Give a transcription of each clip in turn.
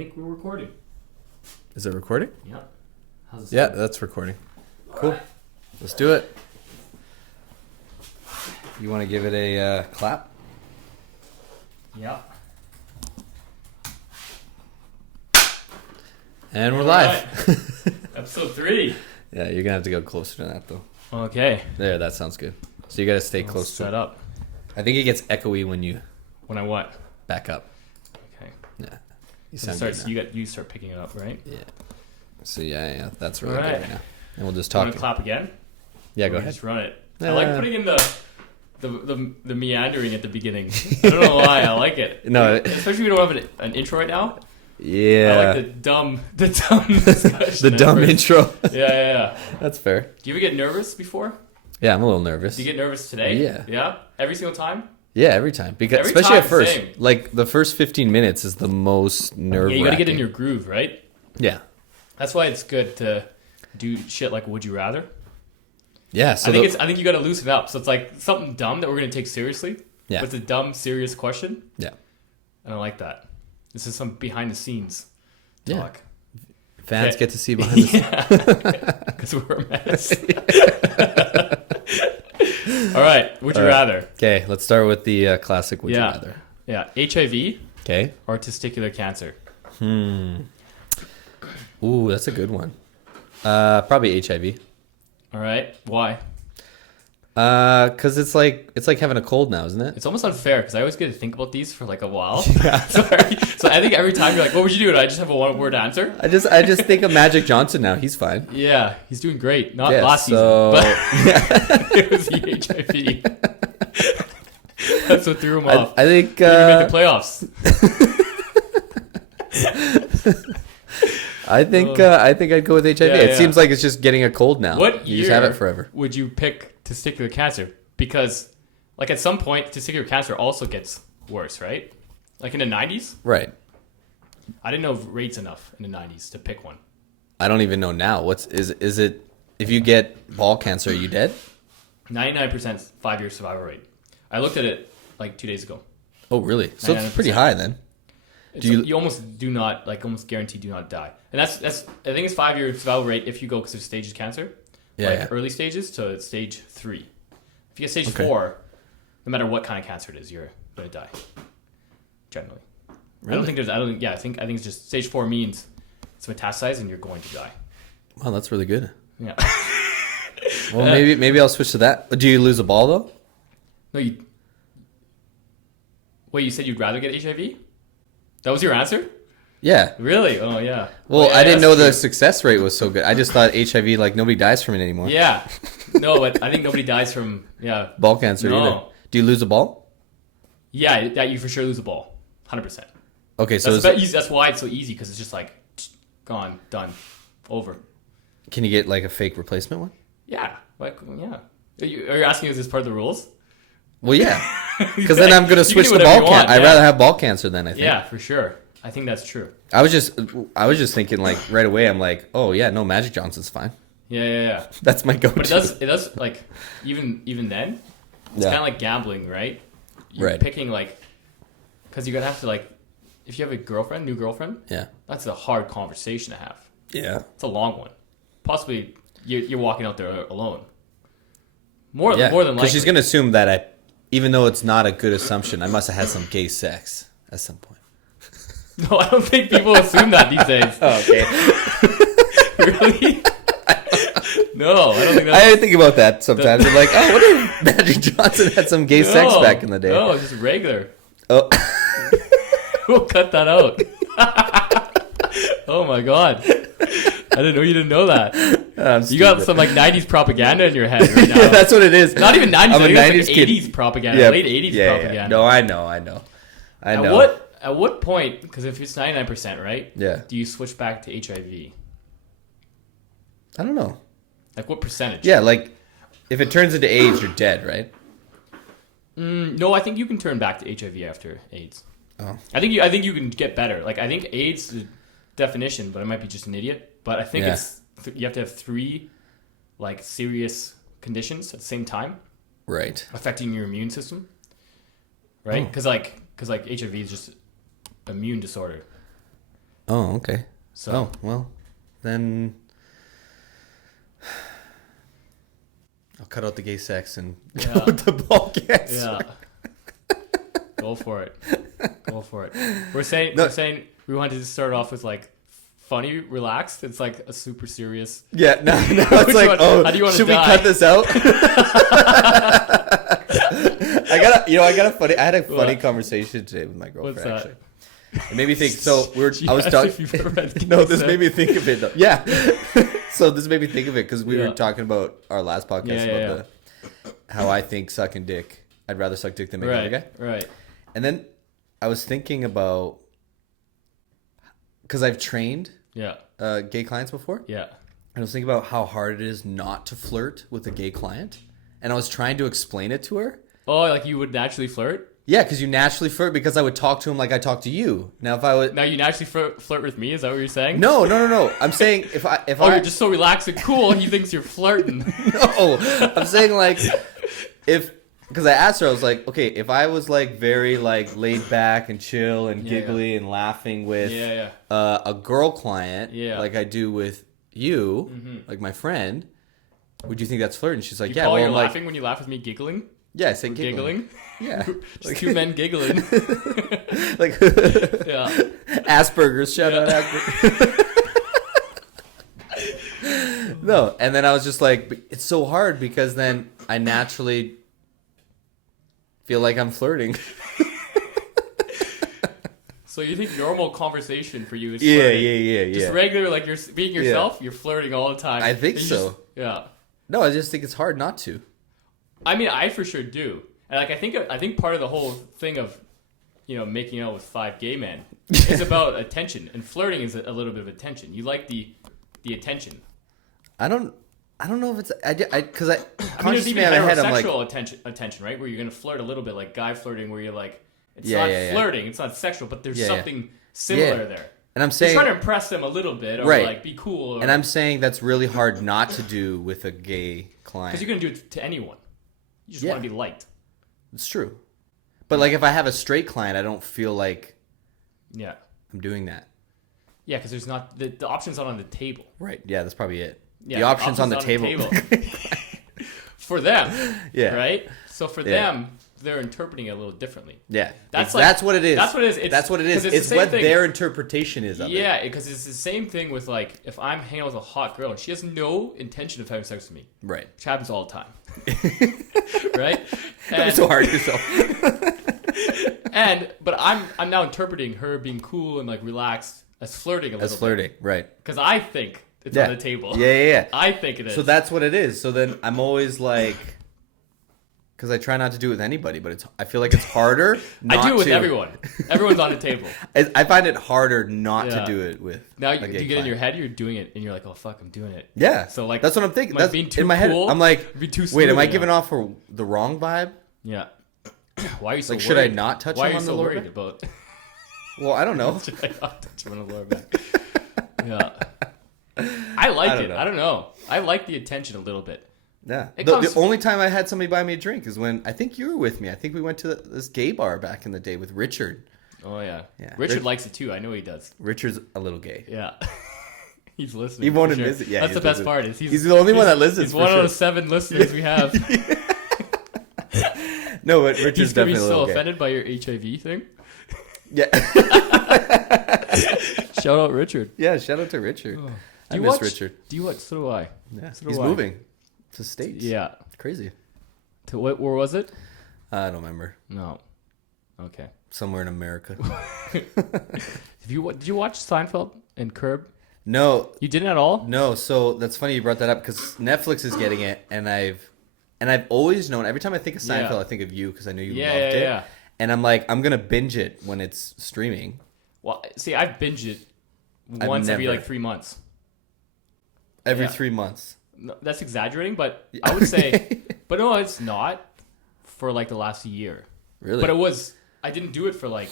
think we're recording. Is it recording? Yeah. How's this? Yeah, that's recording. Cool. Right. Let's do it. You want to give it a clap? Yeah. And we're live. Right. Episode 3. Yeah, you're going to have to go closer to that, though. Okay. There, that sounds good. So you got to stay I'll close to set it. up. I think it gets echoey when you When I what? back up. Okay. Yeah. You So sound starts, good now. you start picking it up, right? Yeah. So yeah, that's really Alright. good right now. And we'll just Want talk. to clap again? Yeah, Or go ahead. Just run it. I like putting in the meandering at the beginning. I don't know why. I like it. No, Especially if we don't have an intro right now. Yeah. I like the dumb discussion. The dumb at first. intro. Yeah. That's fair. Do you ever get nervous before? Yeah, I'm a little nervous. Do you get nervous today? Yeah. Yeah? Every single time? Yeah, every time. Because Every especially time, at first. same. Like the first 15 minutes is the most nerve-wracking. Yeah, you gotta get in your groove, right? Yeah. That's why it's good to do shit like Would You Rather. Yeah, so I think you gotta loosen up. So it's like something dumb that we're gonna take seriously. Yeah. But it's a dumb, serious question. Yeah. And I like that. This is some behind the scenes talk. Fans Okay. get to see behind the scenes. Yeah. Because we're a mess. All right. Would you rather? Okay, let's start with the classic Would You Yeah. Rather. Yeah. HIV Okay. or testicular cancer? Ooh, that's a good one. Probably HIV. All right. Why? Because it's like having a cold now, isn't it? It's almost unfair because I always get to think about these for like a while. So I think every time you're like, what would you do? And I just have a one-word answer. I just think of Magic Johnson now. He's fine. Yeah, he's doing great. Not Yeah, last so- season, but it was the HIV. That's what threw him off. I think He didn't make the playoffs. I think I'd go with HIV. Yeah, It yeah. seems like it's just getting a cold now. What you year just have it forever. would you pick testicular cancer? Because, like, at some point, testicular cancer also gets worse, right? Like in the 90s? Right. I didn't know rates enough in the 90s to pick one. I don't even know now. Is it if you get ball cancer, are you dead? 99% 5-year survival rate. I looked at it like 2 days ago. Oh, really? So it's 99%. pretty high then. You almost do not, like, almost guarantee do not die. And that's I think it's 5-year survival rate if you go because there's stages of cancer. Yeah, Like yeah. early stages to stage 3. If you get stage Okay. 4, no matter what kind of cancer it is, you're going to die. Generally. Really? I think it's just stage 4 means it's metastasized and you're going to die. Wow, that's really good. Yeah. Well, maybe I'll switch to that. Do you lose a ball though? No, Wait, you said you'd rather get HIV? That was your answer? Yeah. Really? Oh, yeah. Well, Oh, yeah, I didn't know that's the true. success rate was so good. I just thought HIV, like, nobody dies from it anymore. Yeah. No, but I think nobody dies from, Ball cancer No. either. Do you lose a ball? Yeah, that you for sure lose a ball. 100%. Okay, so That's why it's so easy, because it's just like, gone, done, over. can you get, like, a fake replacement one? Yeah. Like, yeah. Are you asking is this part of the rules? Well, yeah. Because then I'm going to You can switch do to whatever ball you want, cancer. I'd yeah. rather have ball cancer then, I think. Yeah, for sure. I think that's true. I was just thinking, like, right away, I'm like, oh, yeah, no, Magic Johnson's fine. Yeah. That's my go-to. But it does like, even then, it's Yeah. kind of like gambling, right? You're Right. picking, like, because you're going to have to, like, if you have a new girlfriend, Yeah. that's a hard conversation to have. Yeah. It's a long one. Possibly you're walking out there alone. More Yeah. than likely. Because she's going to assume that even though it's not a good assumption, I must have had some gay sex at some point. No, I don't think people assume that these days. Oh, okay. Really? No, I don't think that's... I think about that sometimes. I'm like, oh, what if Magic Johnson had some gay sex back in the day? No, it's just regular. Oh. We'll cut that out. Oh my god. I didn't know you didn't know that. You got some like 90s propaganda in your head right now. Yeah, that's what it is. Not even 90s, I'm I a think it's 90s like kid. 80s propaganda, late 80s propaganda. Yeah. No, I know. At what point, because if it's 99%, right? Yeah. Do you switch back to HIV? I don't know. Like what percentage? Yeah, like if it turns into AIDS, you're dead, right? No, I think you can turn back to HIV after AIDS. Oh. I think you can get better. Like I think AIDS is the definition, but I might be just an idiot. But I think you have to have 3 like serious conditions at the same time Right. affecting your immune system. Right? Because like HIV is just immune disorder. Oh, okay. So Oh, well, then I'll cut out the gay sex and go with the ball cancer. yeah, go for it. Go for it. We're saying we wanted to start off with like funny, relaxed. It's like a super serious. Yeah, no, it's like, how do you want should to we cut this out? I had a funny conversation today with my girlfriend. What's that? Actually. It made me think. So I was talking. No, this made me think of it though. Yeah. So this made me think of it because we were talking about our last podcast about how I think sucking dick. I'd rather suck dick than make another guy. Right. And then I was thinking about, because I've trained gay clients before. Yeah. And I was thinking about how hard it is not to flirt with a gay client. And I was trying to explain it to her. Oh, like you would naturally flirt? Yeah, because you naturally flirt because I would talk to him like I talk to you. Now, if I would... Now you naturally flirt with me? Is that what you're saying? No. I'm saying if I... You're just so relaxed and cool, he thinks you're flirting. No, I'm saying like if... Because I asked her, I was like, okay, if I was like very like laid back and chill and giggly and laughing with a girl client like I do with you, like my friend, would you think that's flirting? She's like, you're laughing when you laugh with me giggling? Yeah, I say giggling. Yeah. Just two men giggling. Like, Asperger's, shout out Asperger's. No, and then I was just like, it's so hard because then I naturally feel like I'm flirting. So you think normal conversation for you is flirting? Yeah. Just regular, like you're being yourself, you're flirting all the time. I think so. Yeah. No, I just think it's hard not to. I mean, I for sure do. And like I think part of the whole thing of, making out with 5 gay men is about attention, and flirting is a little bit of attention. You like the attention. I don't know if it's because I there's even heterosexual like, attention, right? Where you're gonna flirt a little bit, like guy flirting, where you're like, it's not flirting, it's not sexual, but there's something similar there. And I'm saying you're trying to impress them a little bit, or like be cool. And I'm saying that's really hard not to do with a gay client because you're gonna do it to anyone. You just want to be liked. It's true, but like if I have a straight client, I don't feel like I'm doing that. Yeah, because there's not the option's not on the table. Right. Yeah, that's probably it. Yeah, the option's on the table. For them. Yeah. Right? So for them, they're interpreting it a little differently. Yeah. That's what it is. That's what it is. That's what it is. It's what their interpretation is of it. Yeah, because it's the same thing with like if I'm hanging out with a hot girl and she has no intention of having sex with me. Right. Which happens all the time. Right? Don't so hard yourself. But I'm now interpreting her being cool and like relaxed as flirting a little bit. As flirting, right. Because I think it's on the table. Yeah. I think it is. So that's what it is. So then I'm always like, because I try not to do it with anybody, but I feel like it's harder not to. I do it with everyone. Everyone's on the table. I find it harder not to do it with now you get in your head, you're doing it, and you're like, oh, fuck, I'm doing it. Yeah. So like, that's what I'm thinking. That's being too in my head. Cool, I'm like, wait, am I giving off for the wrong vibe? Yeah. Why are you so like, worried? Should I not touch him on the lower worried back? about? Well, I don't know. Should I not touch him on the lower back? Yeah. I like it. I don't know. I like the attention a little bit. Yeah. The only time I had somebody buy me a drink is when I think you were with me. I think we went to this gay bar back in the day with Richard. Oh, yeah. Richard likes it too. I know he does. Richard's a little gay. Yeah. He's listening. He won't admit it. Yeah, that's the best part. He's the only one that listens. He's one of the 7 listeners we have. No, but Richard's definitely a little gay. He's going to be so offended by your HIV thing. Yeah. Shout out Richard. Yeah, shout out to Richard. Oh. I miss Richard. Do you watch? So do I. Yeah, he's moving to States. Yeah. Crazy. To what? Where was it? I don't remember. No. Okay. Somewhere in America. Did you watch Seinfeld and Curb? No. You didn't at all? No. So that's funny you brought that up because Netflix is getting it, and I've always known. Every time I think of Seinfeld, I think of you because I knew you loved it. Yeah. And I'm like, I'm gonna binge it when it's streaming. Well, see, I've binged it once every like 3 months. Every 3 months. No, that's exaggerating, but I would say, but no, it's not for like the last year. Really? But it was. I didn't do it for like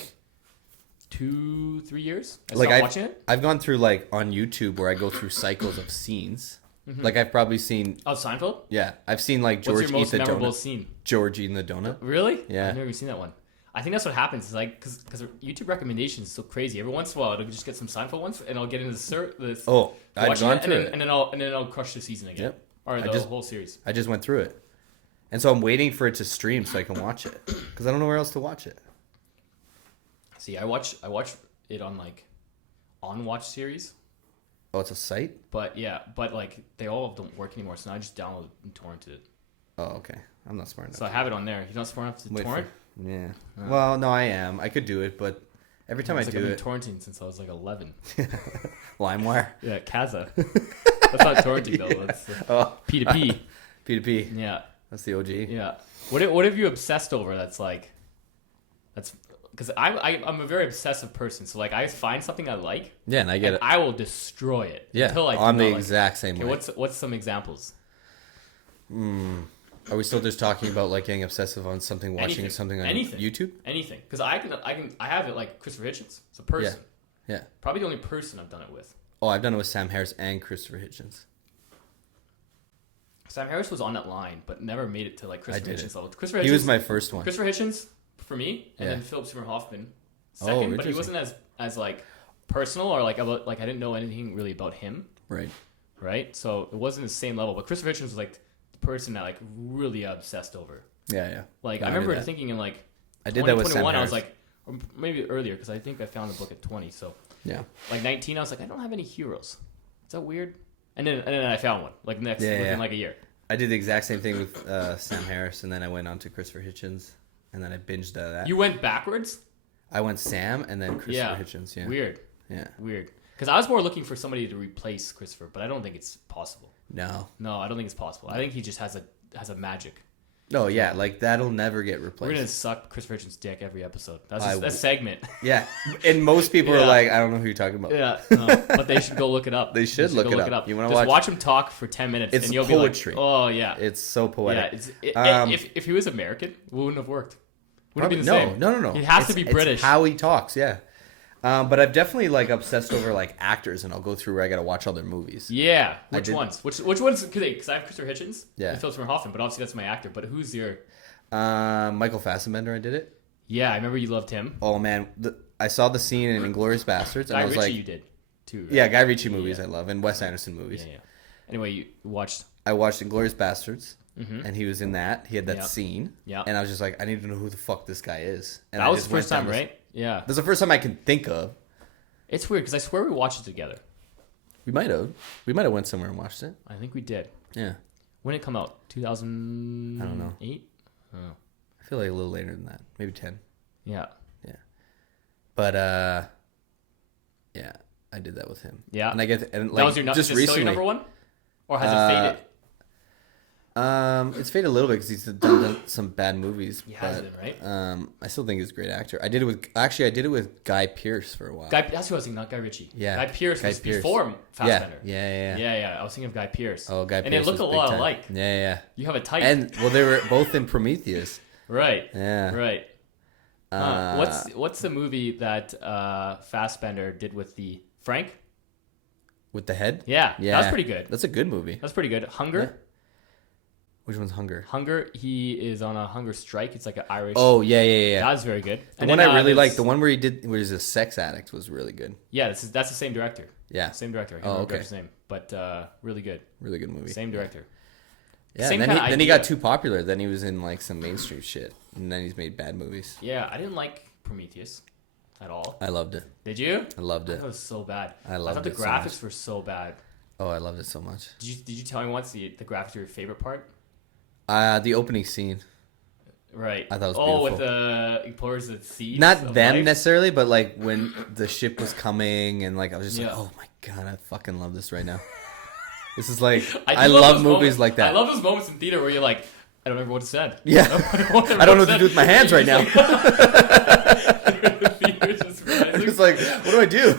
2-3 years. I stopped watching it. I've gone through like on YouTube where I go through cycles of scenes. Mm-hmm. Like I've probably seen. Oh, Seinfeld? Yeah, I've seen like George What's your most eat the memorable donut. Scene? George eating the donut. Really? Yeah. I've never seen that one. I think that's what happens. Is like because YouTube recommendations is so crazy. Every once in a while, I'll just get some Seinfeld ones, and I'll get into the I've gone through it, and then I'll crush the season again, or the whole series. I just went through it, and so I'm waiting for it to stream so I can watch it because I don't know where else to watch it. See, I watch it on like on Watch series. Oh, it's a site? But like they all don't work anymore, so now I just download and torrent it. Oh, okay. I'm not smart enough. So I have it on there. You're not smart enough to torrent? Yeah. Well, no, I am. I could do it, but every time I do I've been torrenting since I was like 11. LimeWire? Yeah, Kaza. That's not torrenting though. That's P2P. P2P. Yeah. That's the OG. Yeah. What have you obsessed over that's because I'm a very obsessive person, so like I find something I like, and I get it. I will destroy it. Yeah, until I'm the exact same way. What's some examples? Are we still just talking about like getting obsessive on something, watching something on YouTube? Anything, because I have it like Christopher Hitchens. It's a person. Yeah. Probably the only person I've done it with. Oh, I've done it with Sam Harris and Christopher Hitchens. Sam Harris was on that line, but never made it to like Christopher Hitchens level. He was my first one. Christopher Hitchens for me, and then Philip Seymour Hoffman second, but he wasn't as like personal or like about like I didn't know anything really about him. Right. So it wasn't the same level, but Christopher Hitchens was like the person that like really obsessed over. Yeah. Like I remember thinking in like I did that with Sam Harris. I was like, or maybe earlier because I think I found the book at 20. So like 19, I was like, I don't have any heroes. Is that weird? And then I found one like within like a year. I did the exact same thing with Sam Harris, and then I went on to Christopher Hitchens, and then I binged out of that. You went backwards? I went Sam and then Christopher Hitchens. Yeah. Weird. Yeah. Weird. Because I was more looking for somebody to replace Christopher, but I don't think it's possible. No, I don't think it's possible. I think he just has a magic. No, yeah, like that'll never get replaced. We're gonna suck Christopher Hitchens' dick every episode. That's a segment. Yeah, and most people are like, I don't know who you're talking about. Yeah, no, but they should go look it up. They should look it up. You want to watch him talk for 10 minutes, it's and you'll poetry. Be like, oh yeah, it's so poetic. Yeah, if he was American, it wouldn't have worked. Wouldn't have been the same. No. He has to be British. It's how he talks. Yeah. But I've definitely like obsessed over like actors, and I'll go through where I gotta watch all their movies. Yeah, which ones? Which ones? Because I have Christopher Hitchens, and Philip Seymour Hoffman, but obviously that's my actor. But who's your? Michael Fassbender. I did it. Yeah, I remember you loved him. Oh man, I saw the scene in Inglourious Bastards, and I was Ritchie like, you did too. Right? Yeah, Guy Ritchie movies I love, and Wes Anderson movies. Yeah. Anyway, you watched. I watched Inglourious Bastards. And he was in that. He had that scene. Yeah. And I was just like, I need to know who the fuck this guy is. And that was the first time, right? Yeah. That's the first time I can think of. It's weird because I swear we watched it together. We might have. We might have went somewhere and watched it. I think we did. Yeah. When did it come out? 2008? I don't know. 8? Oh. I feel like a little later than that. Maybe 10. Yeah. Yeah. But yeah, I did that with him. Yeah. And I get and like that was your just recently. Still your number one? Or has it faded? It's faded a little bit because he's done some bad movies. He has been, right? I still think he's a great actor. I did it with Guy Pearce for a while. That's who I was thinking, not Guy Ritchie. Yeah, Guy Pearce was before Fassbender. Yeah. I was thinking of Guy Pearce. Oh, Guy Pearce. And they look a lot alike. Yeah. You have a type. And well, they were both in Prometheus. Right. Yeah. Right. What's the movie that Fassbender did with the Frank? With the head? Yeah. That was pretty good. That's a good movie. That's pretty good. Hunger. Yeah. Which one's Hunger? Hunger. He is on a hunger strike. It's like an Irish. Oh yeah. That was very good. The one I really liked, the one where where he's a sex addict, was really good. Yeah, that's the same director. Yeah, same director. I can't remember his name, but really good. Really good movie. Same director. Yeah, same and then he got too popular. Then he was in like some mainstream shit, and then he's made bad movies. Yeah, I didn't like Prometheus at all. I loved it. Did you? I loved it. It was so bad. I thought the graphics were so bad. Oh, I loved it so much. Did you tell me once the graphics were your favorite part? The opening scene. Right. I thought it was beautiful. With the explorers at sea. Not them necessarily, but like when the ship was coming, and like I was just like, oh my god, I fucking love this right now. This is like I love movies like that. I love those moments in theater where you're like, I don't remember what it said. Yeah. I don't know what to do with my hands right now. I'm just like, what do I do?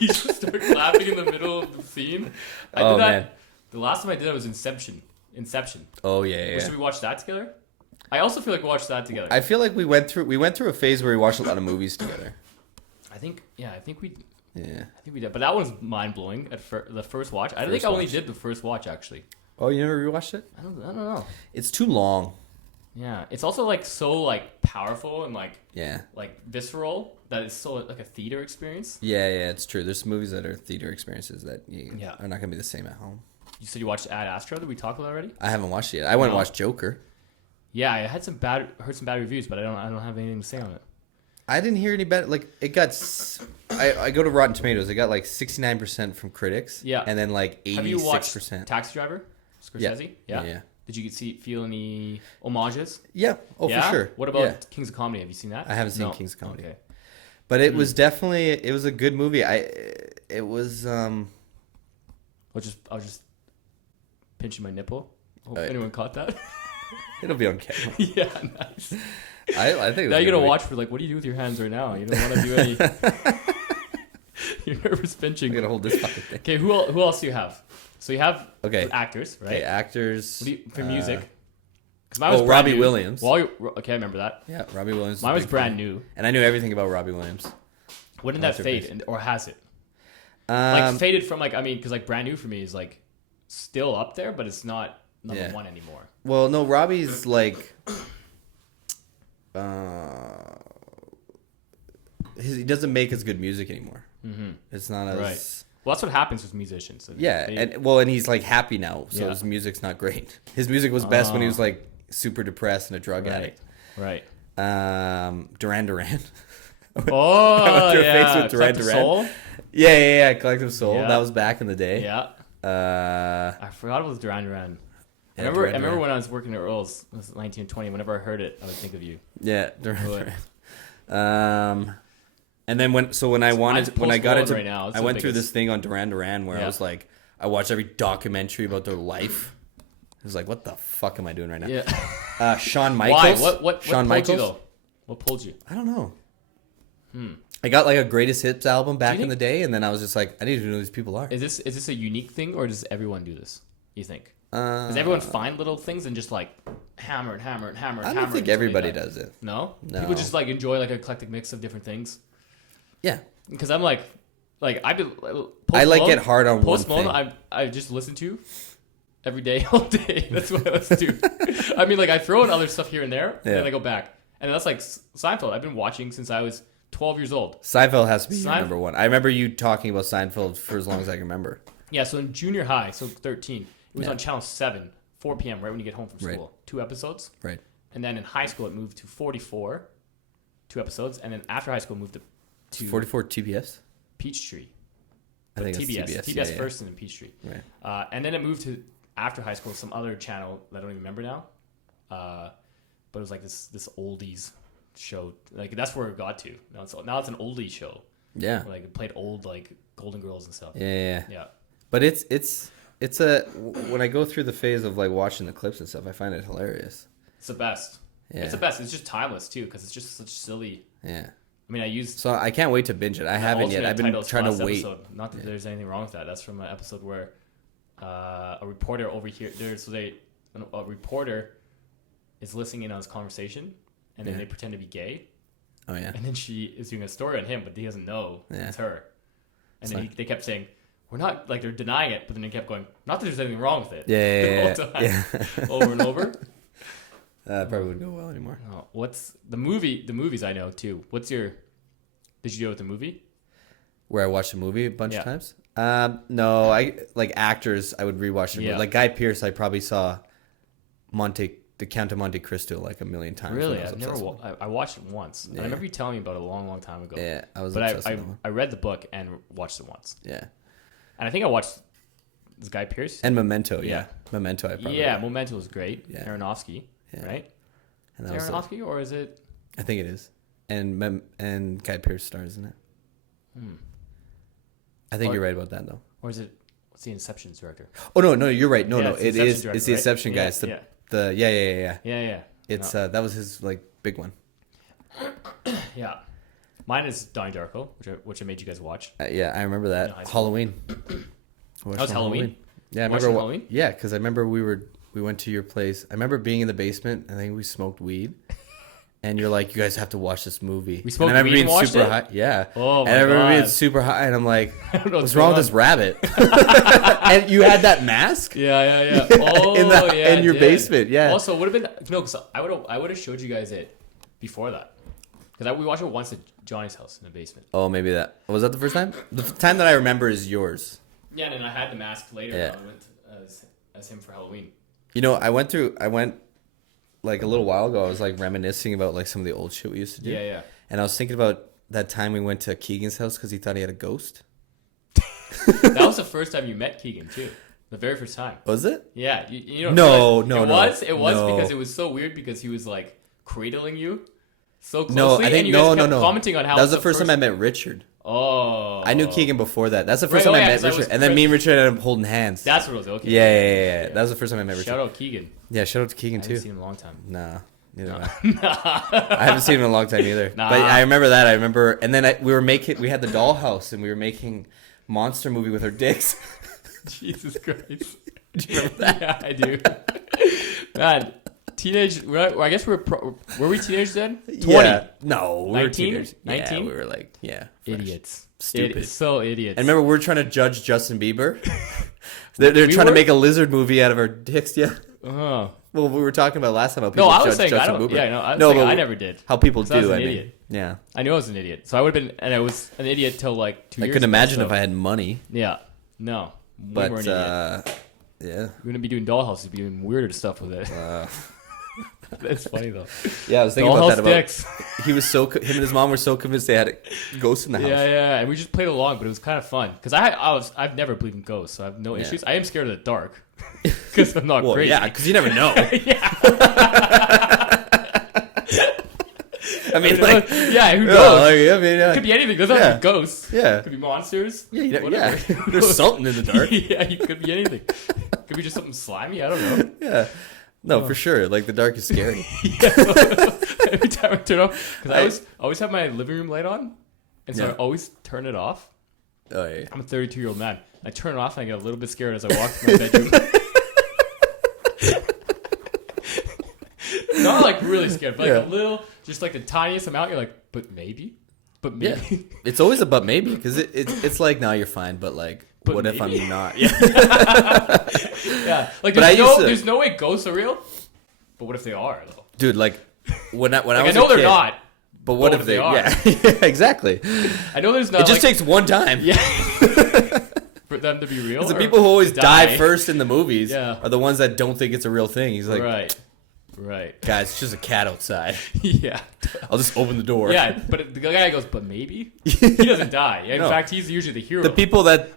You just start clapping in the middle of the scene. I did that. Man. The last time I did it was Inception. Oh yeah. Should we watch that together? I also feel like we watched that together. I feel like we went through a phase where we watched a lot of movies together. I think we did. But that was mind blowing at the first watch. I only did the first watch actually. Oh, you never rewatched it? I don't know. It's too long. Yeah, it's also like so like powerful and like Yeah. like visceral that it's so like a theater experience. Yeah, it's true. There's movies that are theater experiences that are not gonna be the same at home. You said you watched Ad Astra that we talked about already? I haven't watched it yet. I went and watched Joker. Yeah, I heard some bad reviews, but I don't have anything to say on it. I didn't hear any bad. Like it got. I go to Rotten Tomatoes. It got like 69% from critics. Yeah, and then like 86%. Have you watched Taxi Driver? Scorsese. Yeah. Did you feel any homages? Yeah. Oh, for sure. What about Kings of Comedy? Have you seen that? I haven't seen Kings of Comedy. Okay. But it was definitely it was a good movie. It was. I was just pinching my nipple. Hope anyone caught that. It'll be on camera. Yeah, nice. I think now you're gonna watch for like, what do you do with your hands right now? You don't want to do any. You're nervous pinching. I'm gonna hold this fucking thing. Okay, who else do you have? So you have actors, right? Okay, actors. For music. Because mine was Robbie Williams. Okay, I remember that. Yeah, Robbie Williams. Mine was brand new, and I knew everything about Robbie Williams. When did that fade, or has it? Like faded from like, I mean, because like brand new for me is like still up there, but it's not number one anymore. Well, no, Robbie's like. He doesn't make as good music anymore. Mm-hmm. It's not as right. Well, that's what happens with musicians. So and he's like happy now, so his music's not great. His music was best when he was like super depressed and a drug addict. Right. Duran Duran. Oh yeah, Collective Soul. Yeah. Collective Soul. Yeah. That was back in the day. Yeah. I forgot it was Duran Duran. I remember when I was working at Earl's, it was 1920. Whenever I heard it, I would think of you. Yeah, Duran Duran. And then when I got into, right now, I went through this thing on Duran Duran where I was like, I watched every documentary about their life. I was like, what the fuck am I doing right now? Yeah. Shawn Michaels. Why? What Shawn Michaels? You, though? What pulled you? I don't know. I got like a greatest hits album back in the day, and then I was just like, I need to know who these people are. Is this a unique thing, or does everyone do this? You think? Does everyone find little things and just like hammer it? I don't think everybody does it. No? People just like enjoy like an eclectic mix of different things. Yeah. Because I'm like I did. I like get hard on Post one Malone, thing. I just listen to every day, all day. That's what I listen to. I mean, like I throw in other stuff here and there, and then I go back. And that's like Seinfeld. I've been watching since I was 12 years old. Seinfeld has to be your number one. I remember you talking about Seinfeld for as long as I can remember. Yeah, so in junior high, so 13, it was on Channel 7, 4 p.m., right when you get home from school. Right. 2 episodes. Right. And then in high school, it moved to 44, 2 episodes. And then after high school, it moved to 44 TBS? Peachtree. I think TBS. it's TBS. TBS first and then Peachtree. Right. And then it moved to, after high school, some other channel that I don't even remember now. But it was like this oldies show. Like, that's where it got to. Now it's an oldie show. Yeah. Like, it played old, like, Golden Girls and stuff. Yeah. But it's when I go through the phase of like watching the clips and stuff, I find it hilarious. It's the best. Yeah. It's the best. It's just timeless too, because it's just such silly. Yeah. I mean, So I can't wait to binge it. I haven't yet. I've been trying to wait. Episode. Not that there's anything wrong with that. That's from an episode where a reporter a reporter is listening in on his conversation, and then they pretend to be gay. Oh yeah. And then she is doing a story on him, but he doesn't know it's her. And then they kept saying, we're not, like, they're denying it, but then they kept going, not that there's anything wrong with it. Yeah. Over and over. Probably wouldn't go well anymore. Oh, what's the movies I know too. Did you go with the movie? Where I watched a movie a bunch of times? No, I like actors I would rewatch the movie. Like Guy Pearce, I probably saw The Count of Monte Cristo like a million times. Really? I watched it once. I remember you telling me about it a long, long time ago. Yeah, I was But I read the book and watched it once. Yeah. And I think I watched this Guy Pearce. And Memento, Memento, I probably read. Memento was great. Yeah. Aronofsky, right? And is it Aronofsky or is it? I think it is. And Guy Pearce stars in it. I think you're right about that, though. Or is it, what's the Inception's director? Oh, no, you're right. No, it is. Director, it's the Inception guy. It's Yeah. It's that was his like big one. Yeah. Mine is Donnie Darko, which I made you guys watch. Yeah, I remember that. Halloween. That was Halloween? Yeah, I remember Halloween? Yeah, because I remember we went to your place. I remember being in the basement. I think we smoked weed. and you're like, you guys have to watch this movie. We smoked and I remember weed and being watched super it? high. Yeah. Oh my And I remember God. being super high, and I'm like, I don't know what's wrong with this rabbit? And you had that mask? Yeah. Oh, in your basement, yeah. Also, would have been because I would have showed you guys it before that because we watched it once at Johnny's house in the basement. Oh, maybe that was that the first time. The time that I remember is yours. Yeah, and then I had the mask later. Yeah. And I went as him for Halloween. You know, I went like a little while ago. I was like reminiscing about like some of the old shit we used to do. Yeah. And I was thinking about that time we went to Keegan's house because he thought he had a ghost. That was the first time you met Keegan too. The very first time. Was it? Yeah. You know. No. It was because it was so weird because he was like cradling you so closely. No, I think and you guys kept commenting on how that was the first time I met Richard. Oh. I knew Keegan before that. That's the first Right, time I yeah, met 'cause I Richard. was And then me and Richard ended up holding hands. That's what it was. Okay. Yeah. That was the first time I met Richard. Shout out Keegan. Yeah, shout out to Keegan I too. haven't seen him in a long time. Nah. Neither No. have I. I haven't seen him in a long time either. Nah. But I remember that. I remember, and then we had the dollhouse, and we were making monster movie with our dicks. Jesus Christ. Do you remember that? Yeah, I do. Man, I guess were we teenagers then? 20. Yeah. No, we were 19? teenagers. 19? Yeah, we were like, fresh. Idiots. Stupid. So idiots. I remember we were trying to judge Justin Bieber. They're trying to make a lizard movie out of our dicks. Yeah. Oh. Well, we were talking about last time how people No, I was judge saying Justin I don't. Bieber. Yeah, no, I was No, saying but I never did. How people 'Cause I was do, an I mean. idiot. Yeah. I knew I was an idiot. So I would have been, and I was an idiot till like 2 I years couldn't ago, imagine so- if I had money. Yeah. No. We were But, an idiot. yeah. We're going to be doing dollhouses, we'd be doing weirder stuff with it. That's funny though. Yeah, I was thinking about that. Dicks. He was him and his mom were so convinced they had a ghost in the house. Yeah, and we just played along, but it was kind of fun because I've never believed in ghosts, so I have no Yeah. issues. I am scared of the dark because I'm not Well, crazy. yeah, because you never know. I mean, like, yeah, who yeah, knows? like, I mean, It could be anything. It doesn't have to be ghosts. Yeah. It could be monsters. Yeah, yeah. whatever. There's something in the dark. Yeah, it could be anything. It could be just something slimy. I don't know. Yeah. No, for sure. Like, the dark is scary. Yeah, so every time I turn off, because I always have my living room light on, and so Yeah. I always turn it off. Oh, yeah. I'm a 32-year-old man. I turn it off and I get a little bit scared as I walk to my bedroom. Not like really scared, but like a little, just like the tiniest amount. You're like, but maybe. Yeah. It's always a but maybe, because it's like, no, you're fine, but like, But what if maybe. I'm not? Yeah. Yeah, like But there's no way ghosts are real. But what if they are though? Dude, like, when I Like, I was know a they're kid, not. But what if they are? Yeah, exactly. I know there's not. It just takes one time. Yeah. For them to be real. Because the or people who always to die first in the movies Yeah. are the ones that don't think it's a real thing. He's like, Right. guys, it's just a cat outside. Yeah. I'll just open the door. Yeah, but the guy goes, but maybe he doesn't die. In No. fact, he's usually the hero. The people that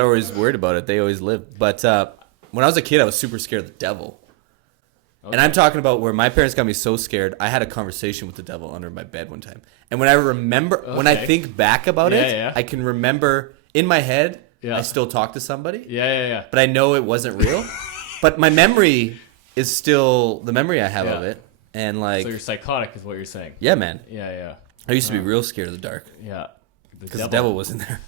are always worried about it, they always live. But when I was a kid, I was super scared of the devil. Okay. And I'm talking about where my parents got me so scared, I had a conversation with the devil under my bed one time. And when I when I think back about it, I can remember in my head, I still talk to somebody. Yeah. But I know it wasn't real. But my memory is still the memory I have of it. And like, So you're psychotic, is what you're saying. yeah, man. Yeah. I used to be real scared of the dark Yeah. because the devil was in there.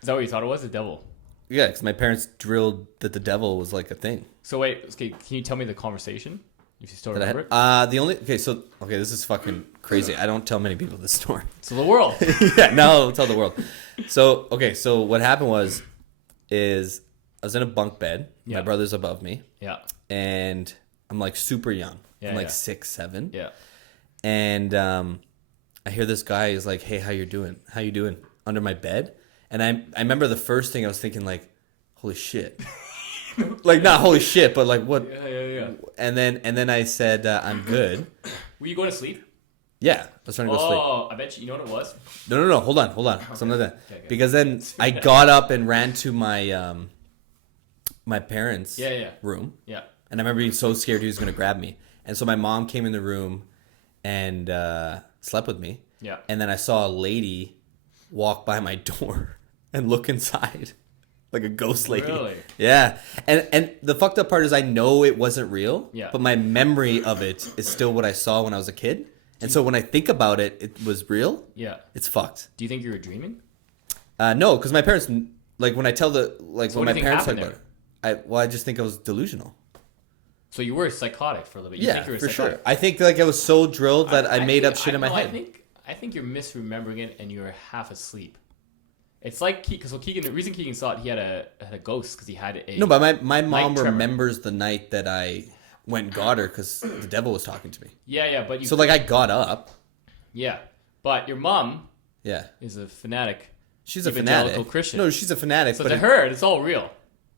Is that what you thought it was? The devil. Yeah, because my parents drilled that the devil was like a thing. So wait, okay, can you tell me the conversation? If you still That I remember had. it? This is fucking crazy. I don't tell many people this story. So the world. Yeah, no, I'll tell the world. So what happened is I was in a bunk bed. Yeah. My brother's above me. Yeah. And I'm like super young. Yeah, I'm like yeah. 6, 7. Yeah. And I hear this guy is like, "Hey, how you doing? How you doing?" Under my bed. And I remember the first thing I was thinking, like, holy shit. Like, not holy shit, but like, what? Yeah. And then I said, I'm good. Were you going to sleep? Yeah, I was trying to go sleep. Oh, I bet you know what it was? No. Hold on. Something like that. Okay. Because then I got up and ran to my my parents' room. Yeah. And I remember being so scared he was going to grab me. And so my mom came in the room and slept with me. Yeah. And then I saw a lady walk by my door and look inside. Like a ghost lady. Really? Yeah. And the fucked up part is I know it wasn't real. Yeah. But my memory of it is still what I saw when I was a kid. And so when I think about it, it was real. Yeah. It's fucked. Do you think you were dreaming? No, because my parents, like when I tell So when what my do you think parents talk happened about it, I just think I was delusional. So you were psychotic for a little bit. You Yeah, think you were for psychotic. sure. I think like I was so drilled that I made up shit in my head. I think you're misremembering it, and you're half asleep. It's like because Keegan. The reason Keegan saw it, he had a ghost because he had a. No, but my mom tremor. remembers the night that I went and got her because the devil was talking to me. Yeah, but you. So like I got up. Yeah, but your mom. Yeah. Is a fanatic. She's a fanatic. Christian. No, she's a fanatic. So but to her, it's all real.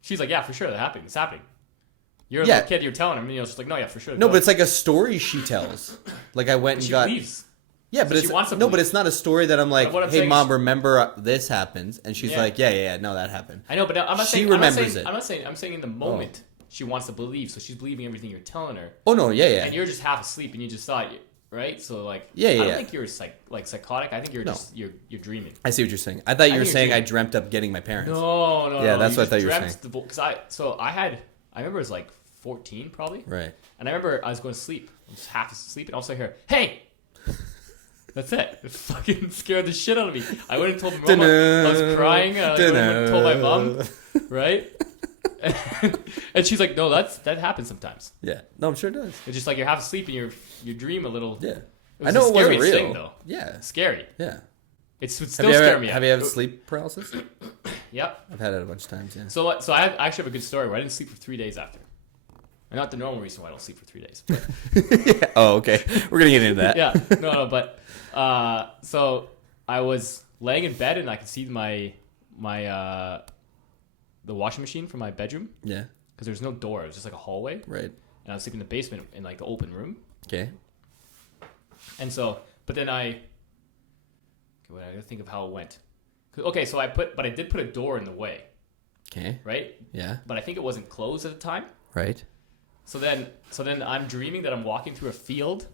She's like, yeah, for sure, that happened. It's happening. You're a little kid. You're telling her, and she's like, no, yeah, for sure. No, but it's like a story she tells. Like I went and she got. Believes. Yeah, so but it's no, but it's not a story that I'm like, hey, mom, remember this happens, and she's like, yeah, no, that happened. I know, but I'm not saying she remembers it. I'm saying in the moment she wants to believe, so she's believing everything you're telling her. Oh no, yeah. And you're just half asleep, and you just thought, right? So like, yeah. I don't think you're psychotic. I think you're just you're dreaming. I see what you're saying. I thought you were saying I dreamt up getting my parents. No. Yeah, that's what I thought you were saying. Because I remember it was like 14 probably. Right. And I remember I was going to sleep. I was half asleep, and also I hear, hey. That's it. It fucking scared the shit out of me. I went and told my mom. I was crying. I went and told my mom, right? And she's like, "No, that happens sometimes." Yeah, no, I'm sure it does. It's just like you're half asleep and you dream a little. Yeah, I know it wasn't real. Thing, though. Yeah, scary. Yeah, it would still scare me. Have you had sleep paralysis? Yep, I've had it a bunch of times. Yeah. So I actually have a good story where I didn't sleep for 3 days after. And not the normal reason why I don't sleep for 3 days. Yeah. Oh, okay. We're gonna get into that. Yeah. No, but so I was laying in bed and I could see the washing machine from my bedroom. Yeah. Because there's no door. It was just like a hallway. Right. And I was sleeping in the basement in like the open room. Okay. And so, but then I gotta think of how it went. Okay, so I did put a door in the way. Okay. Right. Yeah. But I think it wasn't closed at the time. Right. So then I'm dreaming that I'm walking through a field,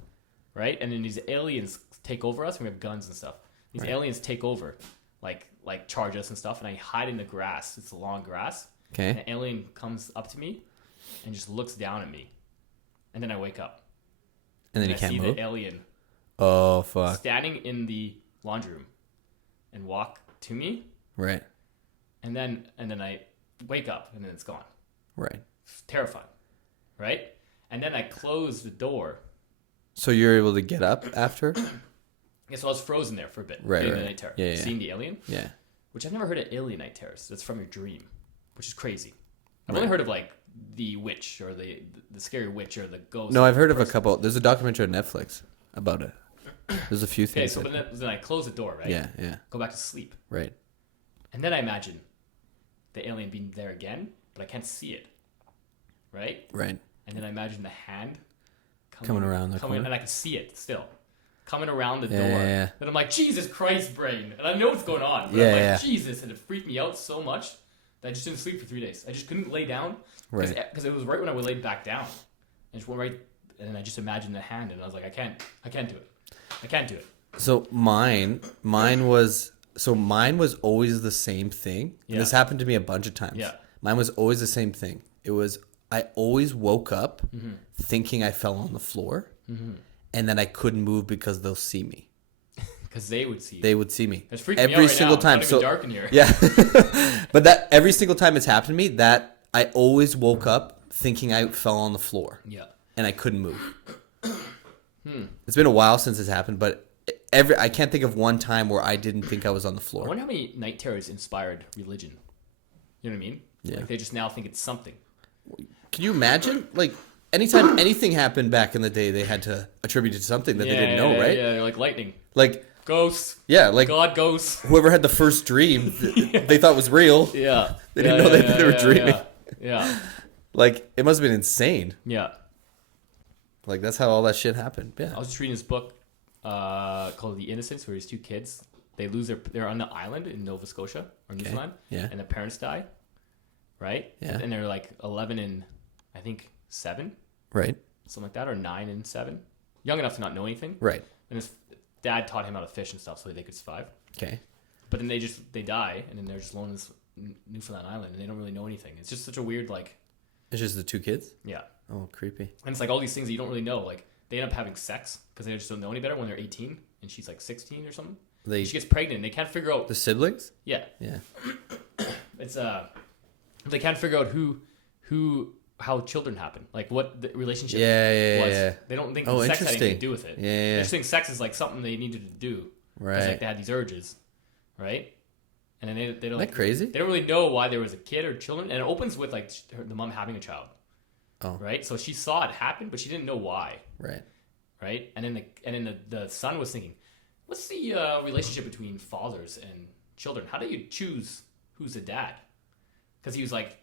right? And then these aliens take over us. And we have guns and stuff. These aliens take over, like charge us and stuff. And I hide in the grass. It's the long grass. Okay. And an alien comes up to me and just looks down at me. And then I wake up. And then you can't move? The alien. Oh, fuck. Standing in the laundry room and walk to me. Right. And then I wake up and then it's gone. Right. It's terrifying. Right? And then I close the door. So you're able to get up after? Yeah, so I was frozen there for a bit. Right. The night terror. Yeah. Seeing the alien. Yeah. Which I've never heard of alien night terrors. That's from your dream, which is crazy. I've only heard of like the witch or the scary witch or the ghost. No, I've heard of a couple. There's a documentary on Netflix about it. There's a few things. Okay, so then I close the door, right? Yeah. Go back to sleep. Right. And then I imagine the alien being there again, but I can't see it. Right? Right. And then I imagine the hand coming around the corner. and I can see it still. Coming around the door. Yeah. And I'm like, Jesus Christ, brain. And I know what's going on. But I'm like, Jesus. And it freaked me out so much that I just didn't sleep for 3 days. I just couldn't lay down. Right. Because it was right when I would lay back down. And just went right. And then I just imagined the hand. And I was like, I can't do it. I can't do it. So mine was always the same thing. Yeah. This happened to me a bunch of times. Yeah. Mine was always the same thing. It was, I always woke up thinking I fell on the floor and then I couldn't move because they'll see me. Because they would see you. They would see me. It's freaking every me out single right time. It's not even dark in here. Yeah. But that every single time it's happened to me, that I always woke up thinking I fell on the floor. Yeah. And I couldn't move. It's been a while since it's happened, but I can't think of one time where I didn't think I was on the floor. I wonder how many night terrors inspired religion. You know what I mean? Yeah. Like they just now think it's something. Can you imagine? Like anytime anything happened back in the day, they had to attribute it to something that they didn't know, right? Yeah, like lightning. Like ghosts. Yeah, like God ghosts. Whoever had the first dream they thought was real. Yeah. They didn't know that they were dreaming. Yeah. Like it must have been insane. Yeah. Like that's how all that shit happened. Yeah. I was just reading this book called The Innocents, where these two kids, they're on the island in Nova Scotia or Newfoundland, and the parents die, right? Yeah. And they're like 11 and I think 7, right? Something like that, or 9 and 7, young enough to not know anything, right? And his dad taught him how to fish and stuff so that they could survive. Okay. But then they die, and then they're just alone on this Newfoundland island, and they don't really know anything. It's just such a weird like. It's just the two kids. Yeah. Oh, creepy. And it's like all these things that you don't really know. Like they end up having sex because they just don't know any better when they're 18 and she's like 16 or something. She gets pregnant. And they can't figure out the siblings. Yeah. Yeah. It's they can't figure out how children happen, like what the relationship was. Yeah. They don't think sex had anything to do with it. Yeah. They just think sex is like something they needed to do. Right. Like they had these urges, right? And then they don't. Isn't that crazy? They don't really know why there was a kid or children, and it opens with like the mom having a child. Oh. Right. So she saw it happen, but she didn't know why. Right. Right. And then the son was thinking, what's the relationship between fathers and children? How do you choose who's the dad? Because he was like,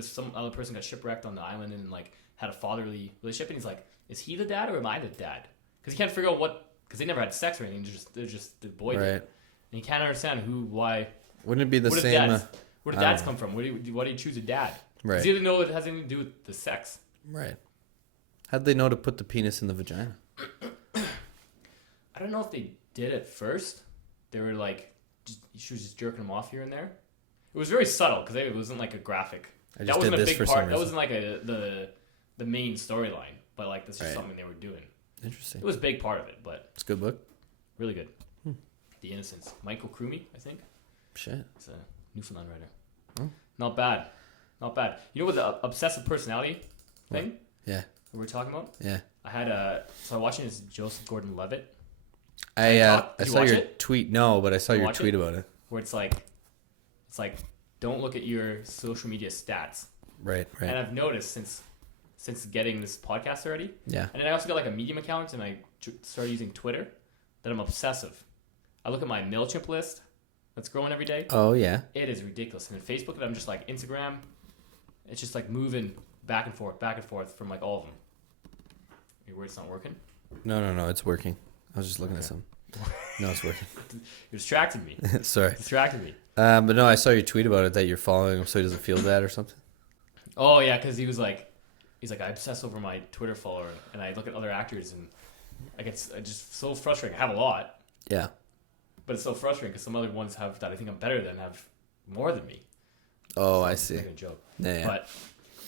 some other person got shipwrecked on the island and like had a fatherly relationship, and he's like, is he the dad or am I the dad? Because he can't figure out because they never had sex or anything. They're just the boy. Right. And he can't understand why. Wouldn't it be the same? Where do dads come from? Why do you choose a dad? Right. Because he didn't know it has anything to do with the sex. Right. How'd they know to put the penis in the vagina? I don't know if they did at first. They were like, she was just jerking him off here and there. It was very subtle because it wasn't like a graphic. That wasn't a big part. That wasn't like the main storyline. But like this is something they were doing. Interesting. It was a big part of it, but it's a good book. Really good. The Innocents. Michael Crumey, I think. Shit. It's a Newfoundland writer. Oh. Not bad. You know what the obsessive personality thing? Yeah. What we're talking about? Yeah. I was watching this Joseph Gordon-Levitt. I saw your tweet. No, but I saw your tweet about it. Where it's like don't look at your social media stats. Right. And I've noticed since getting this podcast already. Yeah. And then I also got like a Medium account, and I started using Twitter. That I'm obsessive. I look at my MailChimp list that's growing every day. Oh yeah. It is ridiculous. And then Facebook, I'm just like Instagram. It's just like moving back and forth from like all of them. Are you worried it's not working? No, it's working. I was just looking at some. No, it's working. You distracted me. Sorry. Distracted me. But no, I saw your tweet about it that you're following him so he doesn't feel bad or something. Oh yeah, because he's like, I obsess over my Twitter follower, and I look at other actors, and it's just so frustrating. I have a lot. Yeah. But it's so frustrating because some other ones that I think I'm better than have more than me. Oh, I see. Making a joke. Yeah. But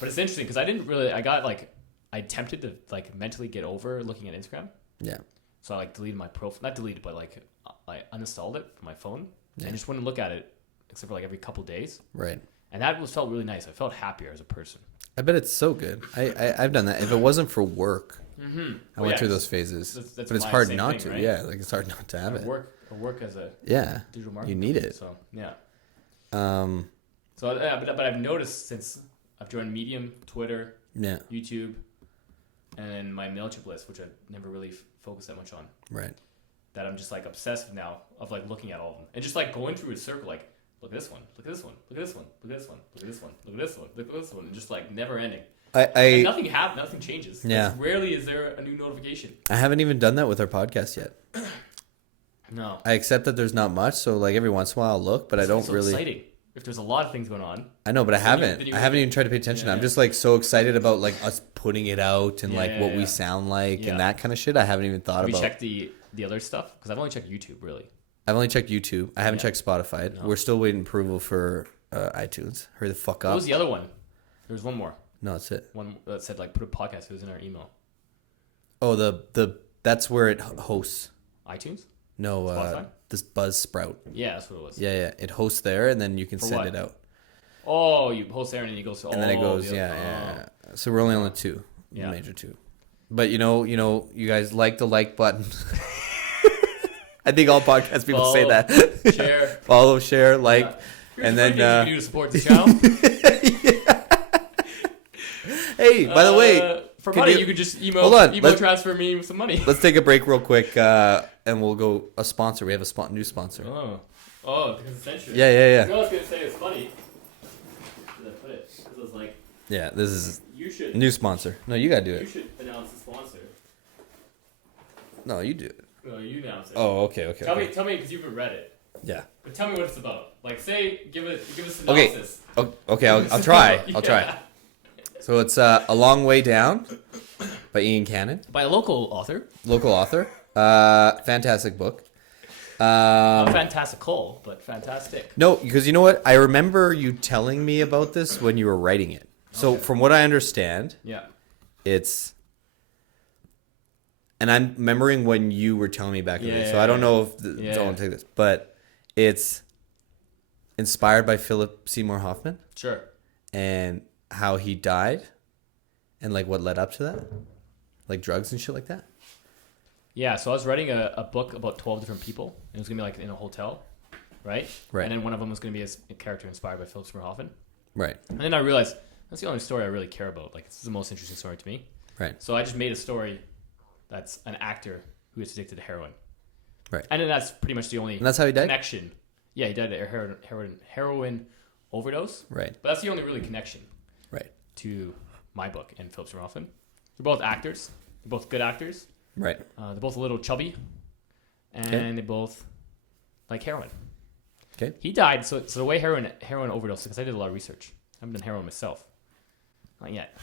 it's interesting because I attempted to like mentally get over looking at Instagram. Yeah. So I like deleted my profile, not deleted, but like I uninstalled it from my phone and just wouldn't look at it except for like every couple days. Right. And that felt really nice. I felt happier as a person. I bet it's so good. I've done that. If it wasn't for work, I went through those phases. That's but it's hard not thing, to. Right? Yeah, like it's hard not to have it. Work as a digital marketer. You need it. So yeah. But I've noticed since I've joined Medium, Twitter, YouTube, and my MailChimp list, which I've never really focused that much on. Right. That I'm just like obsessed now of like looking at all of them and just like going through a circle, like look at this one, look at this one, look at this one, look at this one, look at this one, look at this one, look at this one, and just like never ending. And nothing changes. Yeah. Rarely is there a new notification. I haven't even done that with our podcast yet. No. I accept that there's not much, so like every once in a while I'll look, but I don't really. Exciting. If there's a lot of things going on. I know, but I haven't even tried to pay attention. I'm just like so excited about like us putting it out and like what we sound like and that kind of shit. I haven't even thought about. Have you checked the other stuff? Because I've only checked YouTube, really. I've only checked YouTube. I haven't checked Spotify. No. We're still waiting approval for iTunes. Hurry the fuck up. What was the other one? There was one more. No, that's it. One that said like put a podcast. It was in our email. Oh, that's where it hosts. iTunes? No, this Buzzsprout. Yeah, that's what it was. Yeah. It hosts there, and then you can send it out. Oh, you host there, and then it goes to. And then it goes, yeah. So we're only on the two, major two. But you know, you guys like the like button. I think all podcast people say that. Share, follow, share, like, and then you can do to support the channel. Hey, by the way, for money you could just email transfer me with some money. Let's take a break real quick, and we'll go a sponsor. We have a new sponsor. Oh, because it's censored. Yeah. You know I was gonna say it's funny. Did I put it? Because I was like, yeah, this is you should new sponsor. No, you gotta do it. You should announce the sponsor. No, you do it. No, you announce it. Oh, okay. Tell me, because you haven't read it. Yeah. But tell me what it's about. Like, give a synopsis. Okay. I'll try. I'll try. So it's A Long Way Down by Ian Cannon. By a local author. Fantastic book. Not fantastical, but fantastic. No, because you know what? I remember you telling me about this when you were writing it. So from what I understand, it's... And I'm remembering when you were telling me back in the day. So I don't know if don't take this. But it's inspired by Philip Seymour Hoffman. Sure. And how he died And like what led up to that? Like drugs and shit like that? Yeah, so I was writing a book about 12 different people. It was going to be like in a hotel, right? Right. And then one of them was going to be a character inspired by Philip Seymour Hoffman. Right. And then I realized that's the only story I really care about. Like, it's the most interesting story to me. Right. So I just made a story that's an actor who is addicted to heroin. Right. And then that's pretty much the only And that's how he died? connection. Yeah, he died of heroin overdose. Right. But that's the only really connection. Right. To my book and Philip Seymour Hoffman. They're both actors. They're both good actors. Right. They're both a little chubby. And they both like heroin. Okay. He died, so the way heroin overdose, because I did a lot of research. I haven't done heroin myself. Not yet.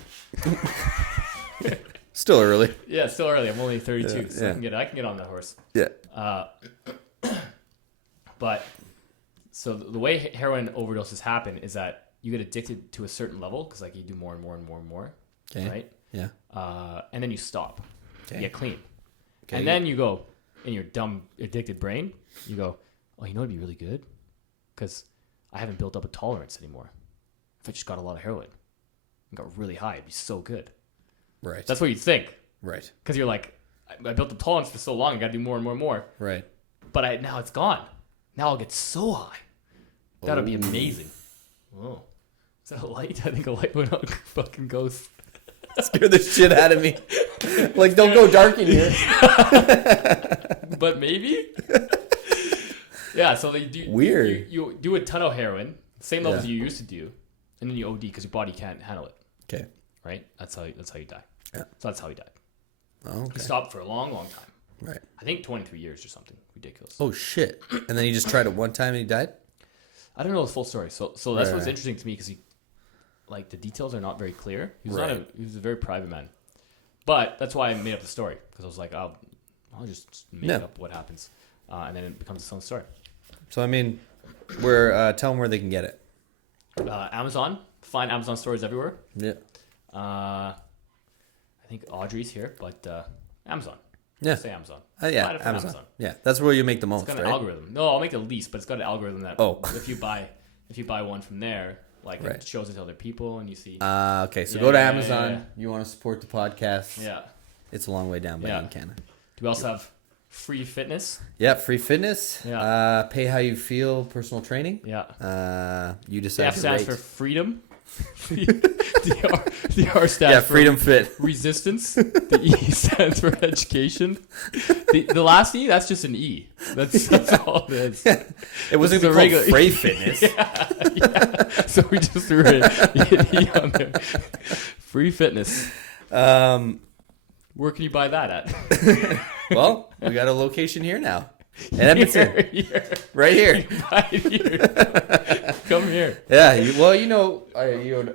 Still early. Yeah, still early. I'm only 32, so I can get on that horse. Yeah. But so the way heroin overdoses happen is that you get addicted to a certain level because like you do more and more and more and more, right? Yeah. And then you stop. You get clean. Okay. And then you go in your dumb addicted brain. You go, oh, you know, it'd be really good because I haven't built up a tolerance anymore. If I just got a lot of heroin and got really high, it'd be so good. Right. That's what you think. Right. Because you're like, I built the tolerance for so long. I got to do more and more and more. Right. But now it's gone. Now I'll get so high. That'll be amazing. Oh. Is that a light? I think a light went on. Fucking ghost. Scared the shit out of me. Like, don't go dark in here. But maybe? Yeah, so they do. Weird. You do a ton of heroin, same levels you used to do, and then you OD because your body can't handle it. Okay. Right? That's how you die. Yeah. So that's how he died. Oh, okay. He stopped for a long, long time. Right. I think 23 years or something. Ridiculous. Oh, shit. And then he just tried it one time and he died? I don't know the full story. So that's what's interesting to me because like the details are not very clear. He was a very private man. But that's why I made up the story because I was like, I'll just make up what happens, and then it becomes its own story. So I mean, tell them where they can get it. Amazon. Find Amazon stores everywhere. Yeah. I think Audrey's here, but Amazon. Yeah. Say Amazon. Yeah, Amazon. Yeah, that's where you make the most. It's got an algorithm. No, I'll make the least, but it's got an algorithm that if you buy one from there, like it shows it to other people, and you see. Okay, so go to Amazon. Yeah. You want to support the podcast? Yeah. It's a long way down, but you can. Do we also have free fitness? Yeah, free fitness. Yeah. Pay how you feel. Personal training. Yeah. You decide. F stands for freedom. The R stands for freedom fit. Resistance. The E stands for education. The last E, that's just an E. That's all it is. Yeah. It wasn't even called free fitness. Yeah. So we just threw an E on there. Free fitness. Where can you buy that at? Well, we got a location here now. In Edmonton. Here. Right here. Come here. Yeah.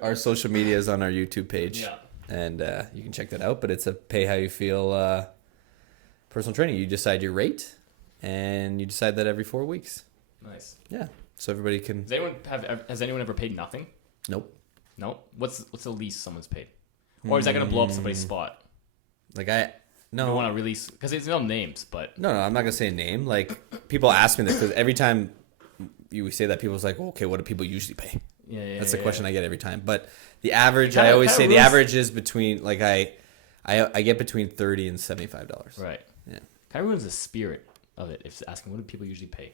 Our social media is on our YouTube page. Yeah. And you can check that out. But it's a pay how you feel personal training. You decide your rate, and you decide that every 4 weeks. Nice. Yeah. So everybody can. Has anyone ever paid nothing? Nope. Nope. What's the least someone's paid? Or is that going to blow up somebody's spot? No. You don't want to release because there's no names, but no, I'm not gonna say a name. Like people ask me this because every time you say that, people's like, okay, what do people usually pay? Yeah. That's the question I get every time. But the average, I always say the average is between like I get between $30 and $75. Right. Yeah. Kind of ruins the spirit of it. If asking what do people usually pay.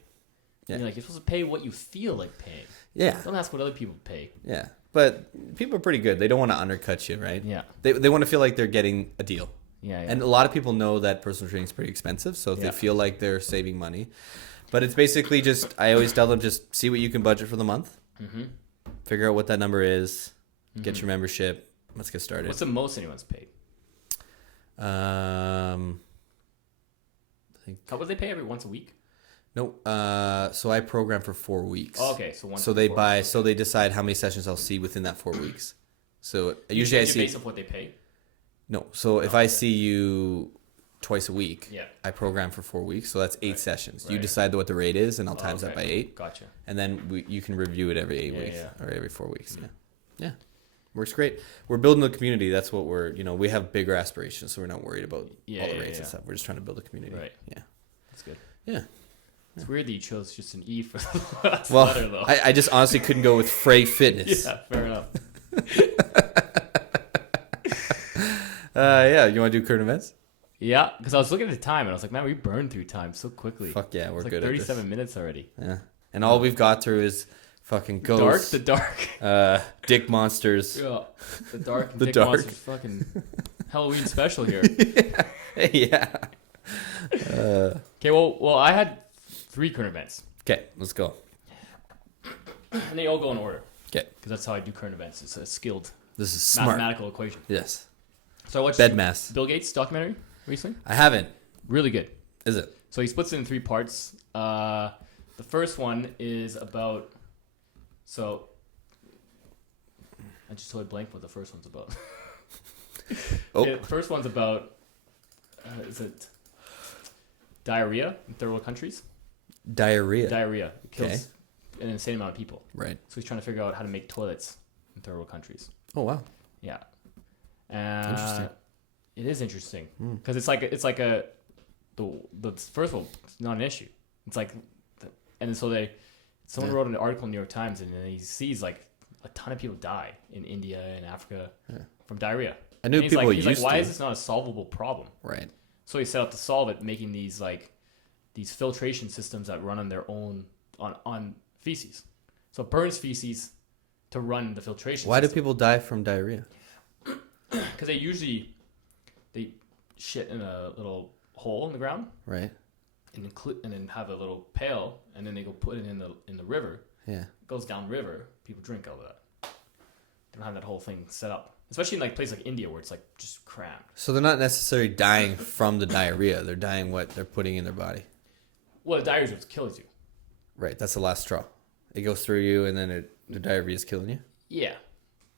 Yeah. You're supposed to pay what you feel like paying. Yeah. Don't ask what other people pay. Yeah. But people are pretty good. They don't want to undercut you, right? Yeah. They want to feel like they're getting a deal. Yeah. And a lot of people know that personal training is pretty expensive, so if they feel like they're saving money. But it's basically just, I always tell them, just see what you can budget for the month. Mm-hmm. Figure out what that number is. Mm-hmm. Get your membership. Let's get started. What's the most anyone's paid? I think. How would they pay every once a week? No. So I program for 4 weeks. Oh, okay. So once. So they buy. So they decide how many sessions I'll see within that 4 weeks. So usually I see. Based on what they pay. No. So if I see you twice a week, I program for 4 weeks. So that's 8 sessions. Right. You decide what the rate is, and I'll times that by 8. Gotcha. And then you can review it every 8 weeks or every 4 weeks. Mm-hmm. Yeah. Works great. We're building a community. That's what we have bigger aspirations, so we're not worried about all the rates and stuff. We're just trying to build a community. Right. Yeah. That's good. Yeah. It's weird that you chose just an E for the last letter, though. Well, I just honestly couldn't go with Frey Fitness. Yeah, fair enough. Yeah, you want to do current events? Yeah, because I was looking at the time and I was like, man, we burned through time so quickly. Fuck yeah, we're it's like good 37 minutes already. Yeah. And all we've got through is fucking ghosts. The dark. Dick monsters. Yeah, the dark and The Dick dark. Monsters fucking Halloween special here. Yeah. Okay, well, I had 3 current events. Okay, let's go. And they all go in order. Okay. Because that's how I do current events. It's a skilled This is smart. mathematical equation. Yes. So I watched Bed mass. Bill Gates documentary recently. I haven't. Really good. Is it? So he splits it in 3 parts. The first one is about... So... I just totally blanked what the first one's about. The first one's about... is it diarrhea in third world countries? Diarrhea. Diarrhea. It kills an insane amount of people. Right. So he's trying to figure out how to make toilets in third world countries. Oh, wow. Yeah. Interesting. It is interesting because it's like the first one, it's not an issue. It's like, and so someone wrote an article in the New York Times and then he sees like a ton of people die in India and Africa from diarrhea. I knew people used like, why to. is this not a solvable problem? Right. So he set out to solve it, making these filtration systems that run on their own on feces. So it burns feces to run the filtration. Why do system. people die from diarrhea? Because they shit in a little hole in the ground, Right. and then have a little pail, and then they go put it in the river. Yeah. It goes down river. People drink out of that. They don't have that whole thing set up, especially in like places like India where it's like just crammed. So they're not necessarily dying from the diarrhea. They're dying what they're putting in their body. Well, the diarrhea is what kills you. Right. That's the last straw. It goes through you, and then the diarrhea is killing you. Yeah.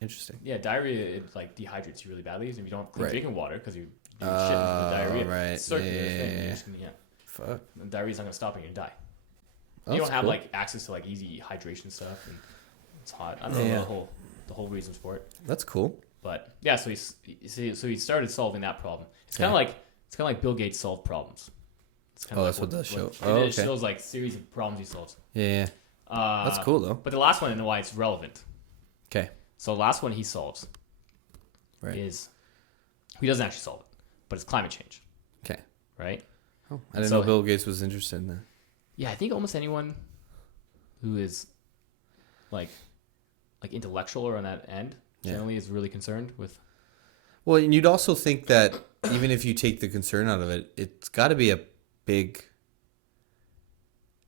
Interesting. Yeah, diarrhea it like dehydrates you really badly, and if you don't have clean drinking water because you do shit into Oh, the diarrhea, right. it's a circular thing. Yeah. You're just gonna, Fuck. the diarrhea's not gonna stop and you die. Oh, You don't that's have cool. like access to like easy hydration stuff, and it's hot. I don't know the whole reasons for it. That's cool. But yeah, so he started solving that problem. It's kind of like Bill Gates solved problems. It's kind of that's what that show. It shows like series of problems he solves. Yeah. That's cool though. But the last one, and why it's relevant. Okay. So the last one he solves Right. is he doesn't actually solve it, but it's climate change. Okay. Right. Oh, I didn't know Bill Gates was interested in that. Yeah, I think almost anyone who is like intellectual or on that end generally is really concerned with. Well, and you'd also think that even if you take the concern out of it, it's got to be a big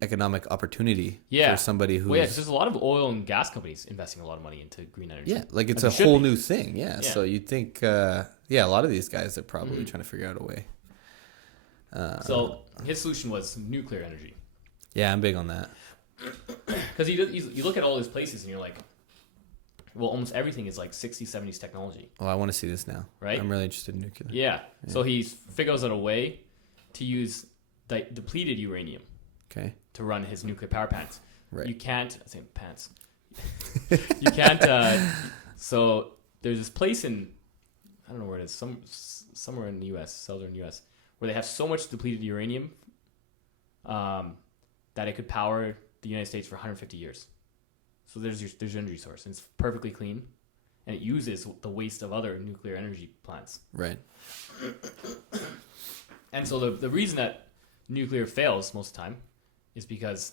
economic opportunity for somebody who's... Well, yeah, because there's a lot of oil and gas companies investing a lot of money into green energy. Yeah, like it's a whole new thing. Yeah, so you'd think, a lot of these guys are probably trying to figure out a way. So his solution was nuclear energy. Yeah, I'm big on that. Because you look at all these places and you're like, well, almost everything is like 60s, 70s technology. Oh, I want to see this now. Right? I'm really interested in nuclear. Yeah. So he figures out a way to use depleted uranium to run his nuclear power plants. Right. You can't... I say pants. You can't... so there's this place in... I don't know where it is. Somewhere in the U.S., southern U.S., where they have so much depleted uranium that it could power the United States for 150 years. So there's your energy source, and it's perfectly clean, and it uses the waste of other nuclear energy plants. Right. And so the reason that nuclear fails most of the time is because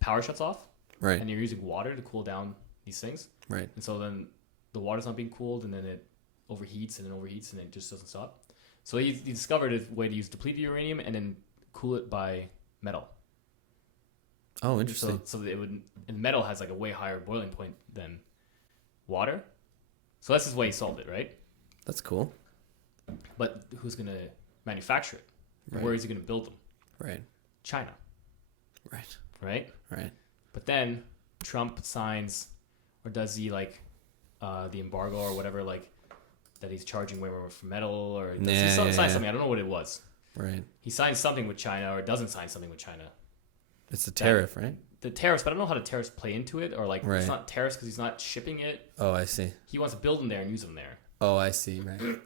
power shuts off, right, and you're using water to cool down these things, right, and so then the water's not being cooled, and then it overheats, and it just doesn't stop. So he discovered a way to use depleted uranium and then cool it by metal. Oh, interesting. So that it would, and metal has like a way higher boiling point than water. So that's his way he solved it, right? That's cool. But who's going to manufacture it? Right. Where is he going to build them? Right. China. Right. Right? Right. But then Trump signs, or does he like the embargo or whatever, like that he's charging way more for metal, or does he sign something? I don't know what it was. Right. He signs something with China or doesn't sign something with China. It's a tariff, right? The tariffs, but I don't know how the tariffs play into it, or like it's not tariffs because he's not shipping it. Oh, I see. He wants to build them there and use them there. Oh, I see. Right.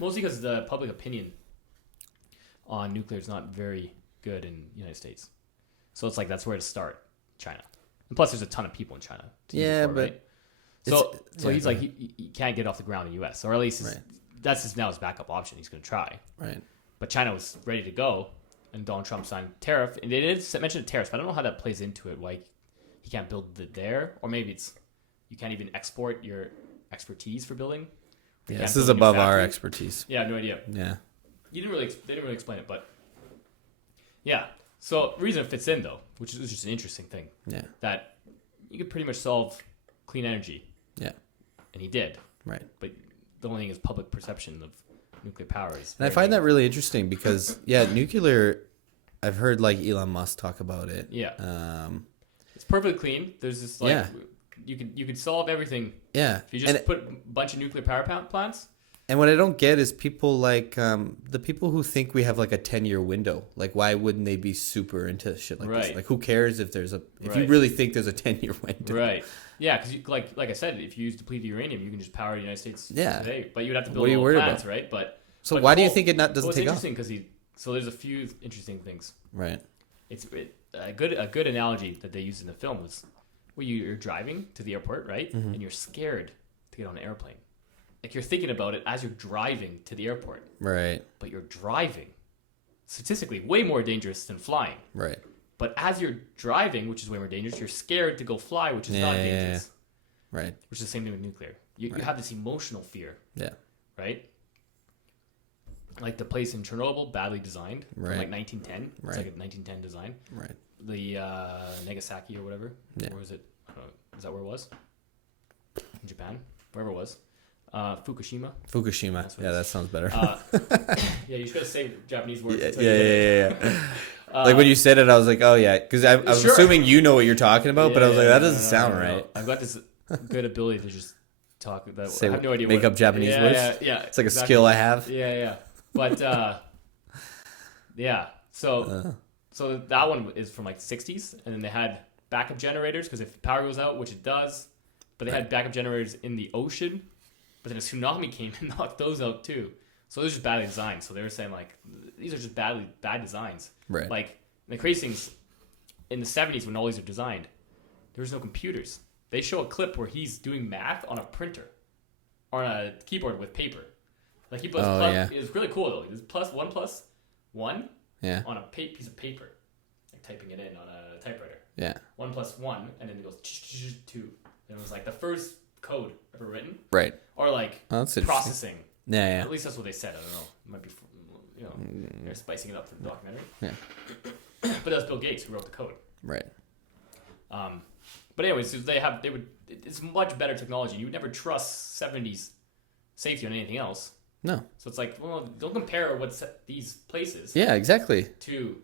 Mostly because the public opinion on nuclear is not very good in the United States. So it's like that's where to start, China. And plus, there's a ton of people in China. Yeah, but right? So he's like he can't get off the ground in the U.S. or at least that's now his backup option. He's going to try. Right. But China was ready to go, and Donald Trump signed tariff. And they did mention tariffs, but I don't know how that plays into it. Why he can't build it there, or maybe it's you can't even export your expertise for building. Yeah, this is above our expertise. Yeah, no idea. Yeah. They didn't really explain it, but yeah. So the reason it fits in though, which is just an interesting thing. Yeah. That you could pretty much solve clean energy. Yeah. And he did. Right. But the only thing is public perception of nuclear power is. And I find that really interesting because nuclear. I've heard like Elon Musk talk about it. Yeah. It's perfectly clean. There's this like you could solve everything. Yeah. If you just put a bunch of nuclear power plants. And what I don't get is people like the people who think we have like a 10-year window. Like, why wouldn't they be super into shit like this? Like, who cares if you really think there's a 10-year window? Right. Yeah, because like I said, if you use depleted uranium, you can just power the United States today. But you would have to build all plants, right? But why do you think it doesn't take off? It's interesting because so there's a few interesting things. Right. It's a good analogy that they used in the film was where you're driving to the airport, right? Mm-hmm. And you're scared to get on an airplane. Like you're thinking about it as you're driving to the airport. Right. But you're driving. Statistically, way more dangerous than flying. Right. But as you're driving, which is way more dangerous, you're scared to go fly, which is not dangerous. Yeah. Right. Which is the same thing with nuclear. You have this emotional fear. Yeah. Right? Like the place in Chernobyl, badly designed. Right. From like 1910. Right. It's like a 1910 design. Right. The Nagasaki or whatever. Yeah. Where was it? Is that where it was? In Japan? Wherever it was. Fukushima. Yeah, that sounds better. Yeah, you just gotta say Japanese words. Yeah. Like when you said it, I was like, oh yeah, because I was assuming you know what you're talking about, but I was like, that doesn't sound right. I've got this good ability to just talk. I have no idea. Make up Japanese words. Yeah. It's like a skill I have. Yeah. But yeah. So that one is from like the 60s, and then they had backup generators because if power goes out, which it does, but they had backup generators in the ocean. But then a tsunami came and knocked those out too. So those are just badly designed. So they were saying like these are just bad designs. Right. Like the crazy things in the 70s when all these are designed, there was no computers. They show a clip where he's doing math on a printer, or on a keyboard with paper. Like he plus. It was really cool though. It was plus one on a piece of paper, like typing it in on a typewriter. Yeah. 1 + 1, and then it goes 2. And it was like the first code ever written. Right. Or like processing. Yeah. At least that's what they said. I don't know. It might be, they're spicing it up for the documentary. Yeah. But that was Bill Gates who wrote the code. Right. But anyways, it's much better technology. You would never trust 70s safety on anything else. No. So it's like, well, don't compare what's these places. Yeah, exactly. To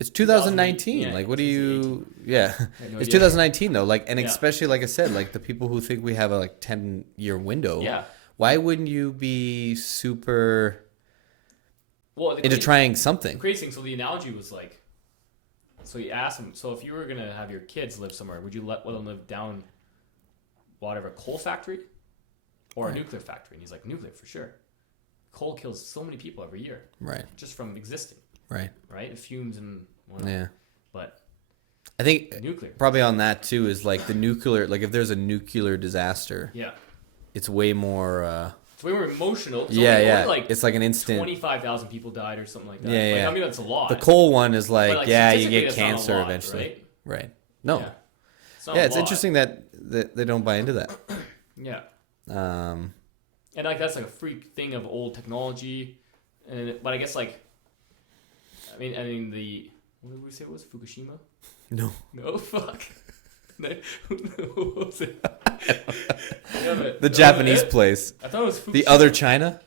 it's 2019. Yeah, like, what do you? Yeah, no it's 2019 though. Like, and especially like I said, like the people who think we have a 10-year window. Yeah. Why wouldn't you be super into trying something? The crazy thing. So the analogy was like, so you ask them. So if you were gonna have your kids live somewhere, would you let them live down whatever coal factory or a nuclear factory? And he's like, nuclear for sure. Coal kills so many people every year. Right. Just from existing. Right. The fumes and whatnot. Yeah. But I think nuclear. Probably on that too is like the nuclear. Like if there's a nuclear disaster. Yeah. It's way more. It's way more emotional. Yeah. It's like an instant. 25,000 people died or something like that. Yeah. I mean that's a lot. The coal one is like you get cancer lot, eventually. Right. No. Yeah. It's interesting that they don't buy into that. Yeah. And like that's like a freak thing of old technology, but I guess like. I mean the what did we say it was Fukushima? No, fuck. What was it? The Japanese place. I thought it was Fukushima. The other China.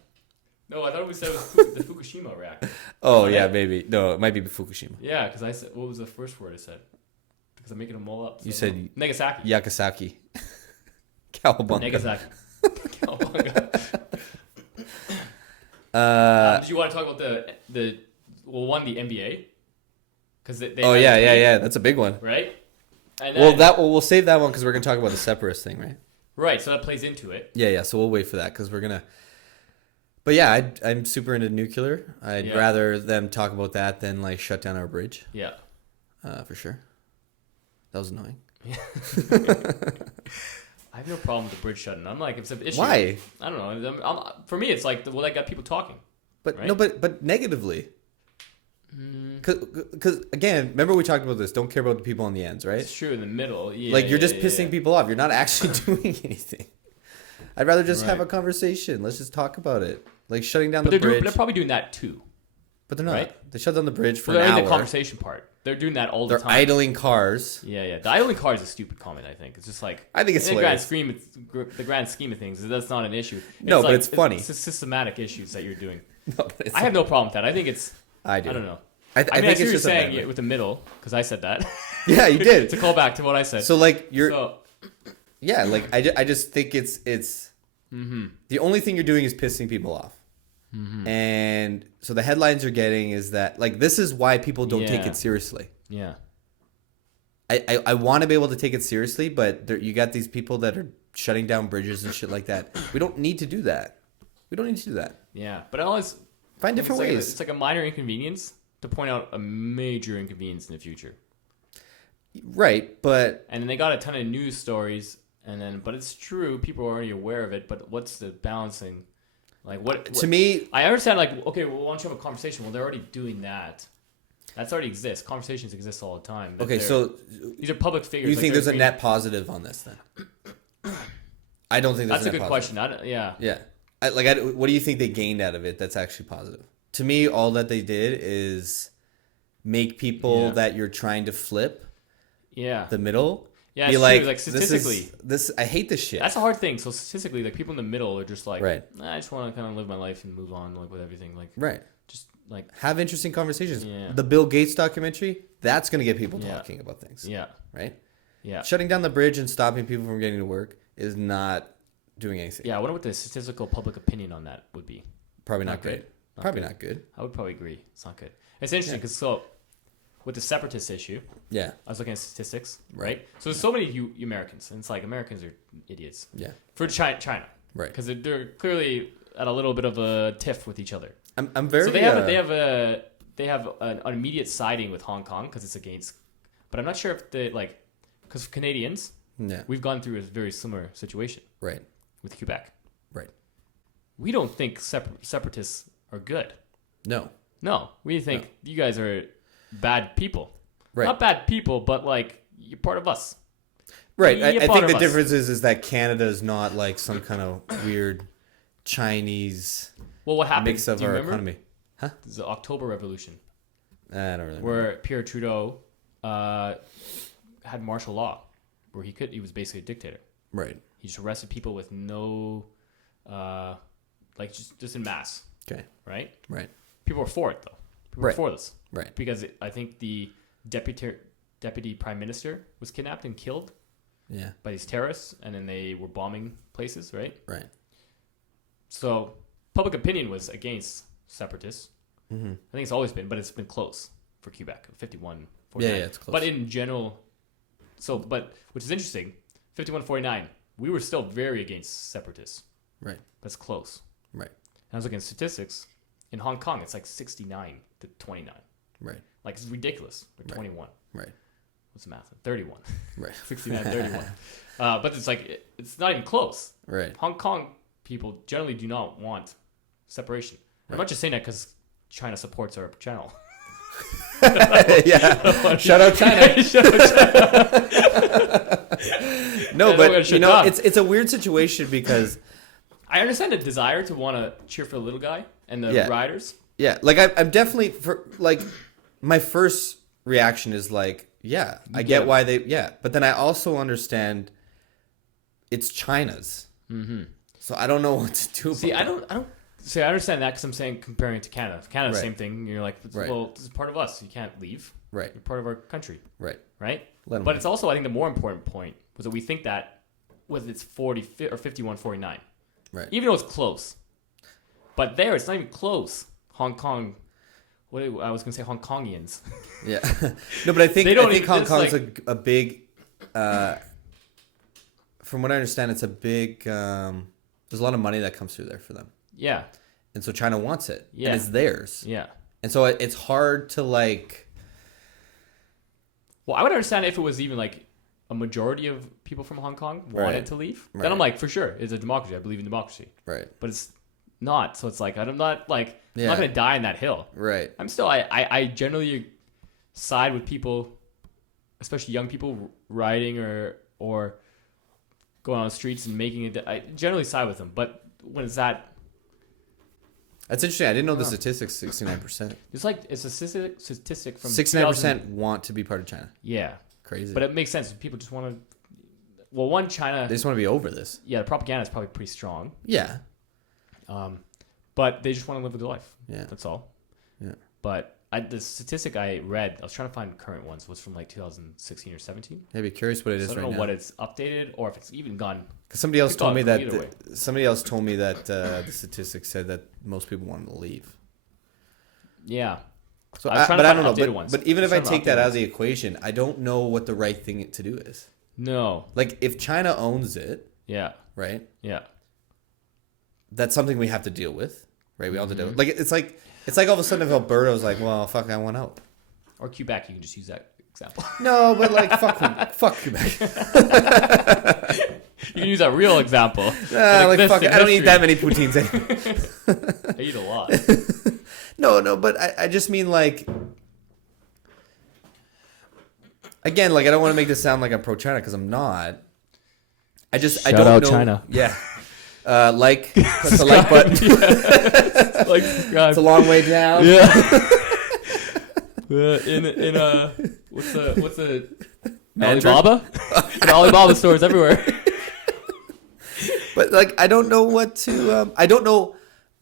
No, I thought we said it was the Fukushima reactor. Oh yeah, maybe. No, it might be Fukushima. Yeah, because I said what was the first word I said? Because I'm making them all up. So you said Nagasaki. Yakasaki. Cowabunga. Nagasaki. Cowabunga. Did you want to talk about the NBA? Because they yeah, that's a big one, right? And then, we'll save that one because we're gonna talk about the separatist thing, right? Right, so that plays into it. Yeah. So we'll wait for that because we're gonna. But yeah, I'm super into nuclear. I'd rather them talk about that than like shut down our bridge. Yeah. For sure. That was annoying. I have no problem with the bridge shutting. I'm like, it's an issue. Why? I don't know. For me, it's like, well, that got people talking. But right? no, but negatively. Because again, remember we talked about this. Don't care about the people on the ends, right? It's true in the middle. Yeah, like you're just pissing people off. You're not actually doing anything. I'd rather just have a conversation. Let's just talk about it. Like shutting down the bridge. They're probably doing that too. But they're not. Right? They shut down the bridge for an hour. The conversation part. They're doing that all the time. They're idling cars. Yeah. The idling car is a stupid comment, I think. It's just like... I think it's hilarious. The grand scheme of things, that's not an issue. No, but it's funny. It's systematic issues that you're doing. No, I have no problem with that. I think it's... I do. I don't know. I think it's you're just saying with the middle, because I said that. Yeah, you did. To call back to what I said. So, like, yeah, like, I just think it's... The only thing you're doing is pissing people off. And so the headlines you're getting is that, like, this is why people don't take it seriously. Yeah. I want to be able to take it seriously, but you got these people that are shutting down bridges and shit like that. We don't need to do that. Yeah, but I always... Find different ways. It's like a minor inconvenience to point out a major inconvenience in the future. Right, but... And then they got a ton of news stories, but it's true, people are already aware of it, but what's the balancing? Like, what to me... I understand, like, okay, well, why don't you have a conversation? Well, they're already doing that. That's already exists. Conversations exist all the time. Okay, so... These are public figures. You think there's a net positive on this, then? I don't think there's a net positive. That's a good question. Yeah. Yeah. What do you think they gained out of it that's actually positive? To me, all that they did is make people that you're trying to flip the middle be it's like, true. Like statistically, this I hate this shit. That's a hard thing. So statistically, like people in the middle are just like, right. I just want to kind of live my life and move on, like with everything, like right. Just like have interesting conversations. Yeah. The Bill Gates documentary, that's gonna get people talking about things. Yeah. Right. Yeah. Shutting down the bridge and stopping people from getting to work is not doing anything. Yeah. I wonder what the statistical public opinion on that would be. Probably not good. Probably not good. I would probably agree. It's not good. It's interesting because with the separatist issue, I was looking at statistics, right? So there's so many you Americans, and it's like Americans are idiots. Yeah. For China, right? Because they're clearly at a little bit of a tiff with each other. I'm very. So they have an immediate siding with Hong Kong because it's against, but I'm not sure if because Canadians, we've gone through a very similar situation, right? With Quebec, right? We don't think separatists are good. No, we think you guys are bad people. Right. Not bad people, but like you're part of us. Right. I think the difference is that Canada is not like some kind of weird Chinese what happened? Mix of our economy. Huh? It's the October Revolution. I don't really remember. Where Pierre Trudeau had martial law, where he was basically a dictator. Right. He just arrested people with no, just in mass. Okay. Right. Right. People were for it though. People were for this. Right. Because I think the deputy prime minister was kidnapped and killed. Yeah. By these terrorists, and then they were bombing places. Right. Right. So public opinion was against separatists. Mm-hmm. I think it's always been, but it's been close for Quebec. 51-49. Yeah, it's close. But in general, which is interesting, 51-49, we were still very against separatists. Right. That's close. Right. And I was looking at statistics. In Hong Kong, it's like 69-29. Right. Like, it's ridiculous. They're 21. Right. What's the math? 31. Right. 69-31. But it's like, it's not even close. Right. Hong Kong people generally do not want separation. Right. I'm not just saying that because China supports our channel. Yeah. Shout out China. No, but it's a weird situation because I understand the desire to want to cheer for the little guy and the riders. Yeah, like I'm definitely my first reaction is like, I get why but then I also understand it's China's. Mm-hmm. So I don't know what to do. See, I understand that because I'm saying comparing it to Canada. Canada, same thing. You're like, well, this is part of us. You can't leave. Right. You're part of our country. Right. Right. But it's also, I think, the more important point was that we think that whether it's 40 or 51-49, right? Even though it's close, but there it's not even close. Hong Kong. I was going to say Hong Kongians. Yeah. No, but I think Hong Kong's a big. From what I understand, it's a big. There's a lot of money that comes through there for them. Yeah. And so China wants it. Yeah. And it's theirs. Yeah. And so it's hard to like. Well, I would understand if it was even like a majority of people from Hong Kong wanted to leave, then I'm like, for sure, it's a democracy. I believe in democracy. Right. But it's not. So it's like I'm not like I'm not gonna die on that hill. Right. I'm still I generally side with people, especially young people riding or going on the streets and making it. I generally side with them. But when it's that. That's interesting. I didn't know the statistics. 69%. It's a statistic from 69% want to be part of China. Yeah, crazy. But it makes sense. People just want to. Well, one China. They just want to be over this. Yeah, the propaganda is probably pretty strong. Yeah. But they just want to live a good life. Yeah. That's all. Yeah. But the statistic I read, I was trying to find current ones, was from like 2016 or 17. I'd be curious what it is right now. I don't know what it's updated or if it's even gone. Because somebody else told me that the statistics said that most people wanted to leave. Yeah. So I don't know. But even if I take that out of the equation, I don't know what the right thing to do is. No. Like if China owns it. Yeah. Right. Yeah. That's something we have to deal with, right? We all have to do it. Like it's like all of a sudden if Alberta was like, well, fuck, I want out. Or Quebec, you can just use that example. No, but like fuck Quebec. You can use that real example. Like fuck, I don't eat that many poutines anymore. I eat a lot. No, but I just mean like. Again, like I don't want to make this sound like I'm pro China because I'm not. I don't know. China. Yeah. Press the like button. It's a long way down. Yeah. in what's the Alibaba? In Alibaba stores everywhere. But like I don't know what to I don't know.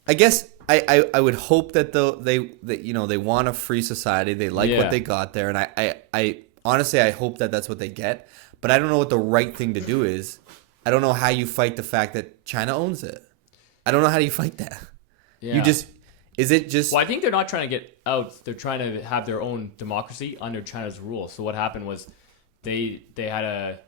I guess I would hope that they want a free society. They like what they got there, and I honestly I hope that that's what they get. But I don't know what the right thing to do is. I don't know how you fight the fact that China owns it. I don't know how do you fight that. Yeah. Is it just? Well, I think they're not trying to get out. They're trying to have their own democracy under China's rule. So what happened was they had a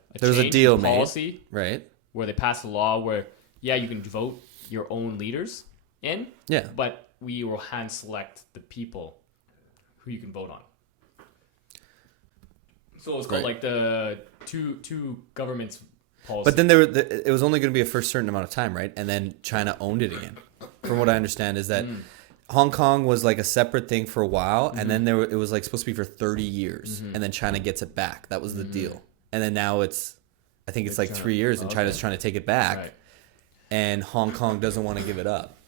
deal policy made, right? Where they passed a law where you can vote your own leaders in. Yeah. But we will hand select the people who you can vote on. So it's called like the two governments. Policy. But then it was only going to be a first certain amount of time, right? And then China owned it again. From what I understand, is that Hong Kong was like a separate thing for a while, and then it was like supposed to be for 30 years, and then China gets it back. That was the deal. And then now I think it's like 3 years, and China's trying to take it back, and Hong Kong doesn't want to give it up.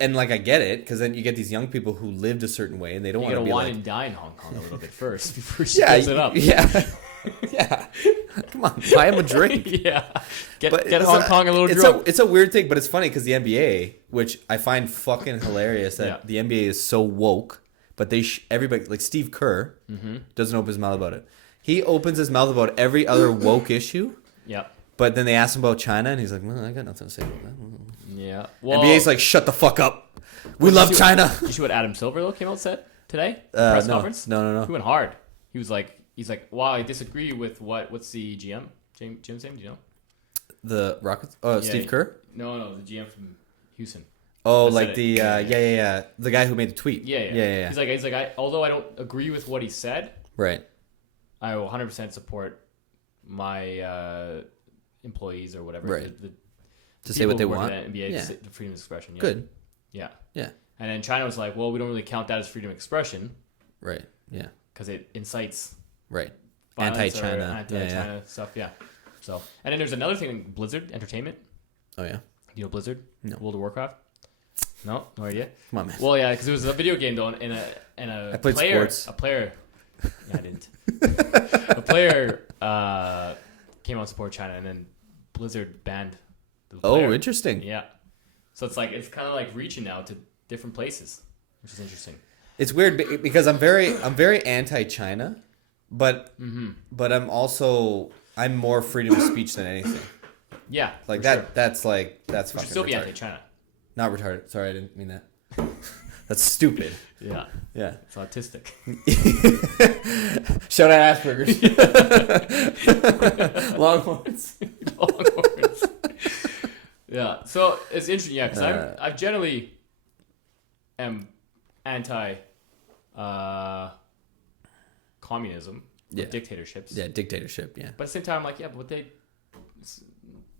And like I get it, because then you get these young people who lived a certain way, and they don't want to be wine like and dine Hong Kong a little bit first before she gives it up. Yeah. Yeah, come on, buy him a drink. Yeah, get Hong Kong a little drunk. It's a weird thing, but it's funny because the NBA, which I find fucking hilarious, that the NBA is so woke, but everybody like Steve Kerr doesn't open his mouth about it. He opens his mouth about every other woke issue. Yeah. But then they ask him about China, and he's like, "Well, I got nothing to say about that." Yeah. Well, NBA's like, "Shut the fuck up. We love China." Did you see what Adam Silver though came out and said today? Press conference. No. He went hard. He's like, wow, I disagree with what's the GM's name? Do you know? The Rockets? Steve Kerr? No, the GM from Houston. Oh, like the the guy who made the tweet. Yeah. He's like, although I don't agree with what he said, right? I will 100% support my employees or whatever. Right. To say what they want. The NBA, the freedom of expression. Yeah. Good. Yeah. Yeah. And then China was like, well, we don't really count that as freedom of expression. Right. Yeah. Because it incites. Right. Anti-China stuff, yeah. So, and then there's another thing, Blizzard Entertainment. Oh yeah. You know Blizzard? No. World of Warcraft? No idea. Come on, man. Well, yeah, because it was a video game though, and I played sports. A player. Yeah, I didn't. A player came out to support China, and then Blizzard banned the player. Oh, interesting. Yeah. So it's kind of like reaching now to different places, which is interesting. It's weird because I'm very anti-China, but I'm more freedom of speech than anything. Yeah, like that. Sure. That's fucking. Still retarded. be anti-China. Not retarded. Sorry, I didn't mean that. That's stupid. Yeah. Yeah. It's autistic. Shout out Asperger's. Longhorns. Longhorns. Yeah. So it's interesting. Yeah, because I generally am anti communism. or dictatorships. Yeah, dictatorship. Yeah. But at the same time, I'm like, yeah, but they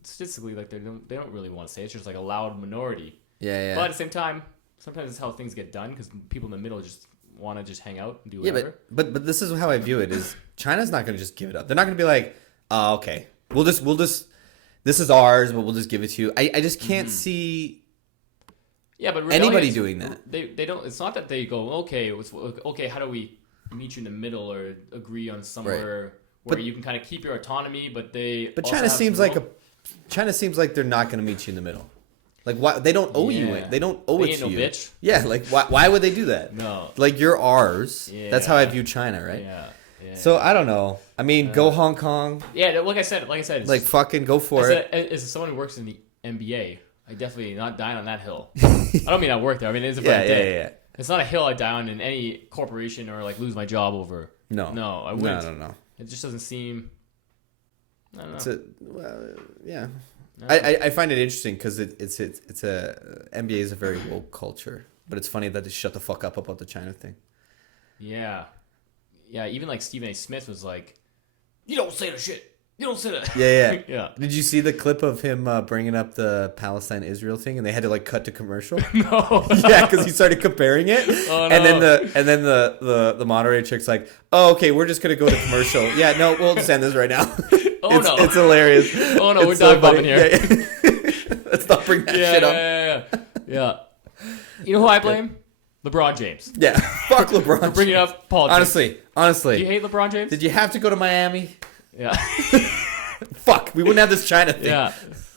statistically, like they don't really want to say it. It's just like a loud minority. Yeah. But at the same time, sometimes it's how things get done because people in the middle just want to just hang out and do whatever. Yeah, but this is how I view it: is China's not going to just give it up. They're not going to be like, oh, okay, we'll just this is ours, but we'll just give it to you. I just can't see. Yeah, but anybody doing that. They don't. It's not that they go, okay. How do we meet you in the middle or agree on somewhere where you can kind of keep your autonomy, but they. But China seems like they're not going to meet you in the middle. Like why they don't owe you it. They don't owe it to you. Bitch. Yeah, like why would they do that? No. Like you're ours. Yeah. That's how I view China, right? Yeah. So I don't know. I mean, go Hong Kong. Yeah, like I said, like fucking go for it. As someone who works in the NBA, I definitely not dying on that hill. I don't mean I work there. I mean it is a bad day. Yeah. It's not a hill I die on in any corporation or like lose my job over. No, I wouldn't. No. It just doesn't seem. I don't know. Yeah. I find it interesting because it's a NBA is a very woke culture, but it's funny that they shut the fuck up about the China thing. Yeah. Even like Stephen A. Smith was like, "You don't say the shit. You don't say that." Yeah. Did you see the clip of him bringing up the Palestine-Israel thing, and they had to like cut to commercial? No. Yeah, because he started comparing it, and then the moderator chick's like, "Oh, okay, we're just gonna go to commercial." Yeah, no, we'll just end this right now. It's hilarious. Oh no, we're dog bombing here. Yeah. Let's not bring that shit up. Yeah. You know who I blame? LeBron James. Yeah, fuck LeBron James. Bringing up politics. Honestly. Do you hate LeBron James? Did you have to go to Miami? Yeah. Fuck, we wouldn't have this China thing. Yeah.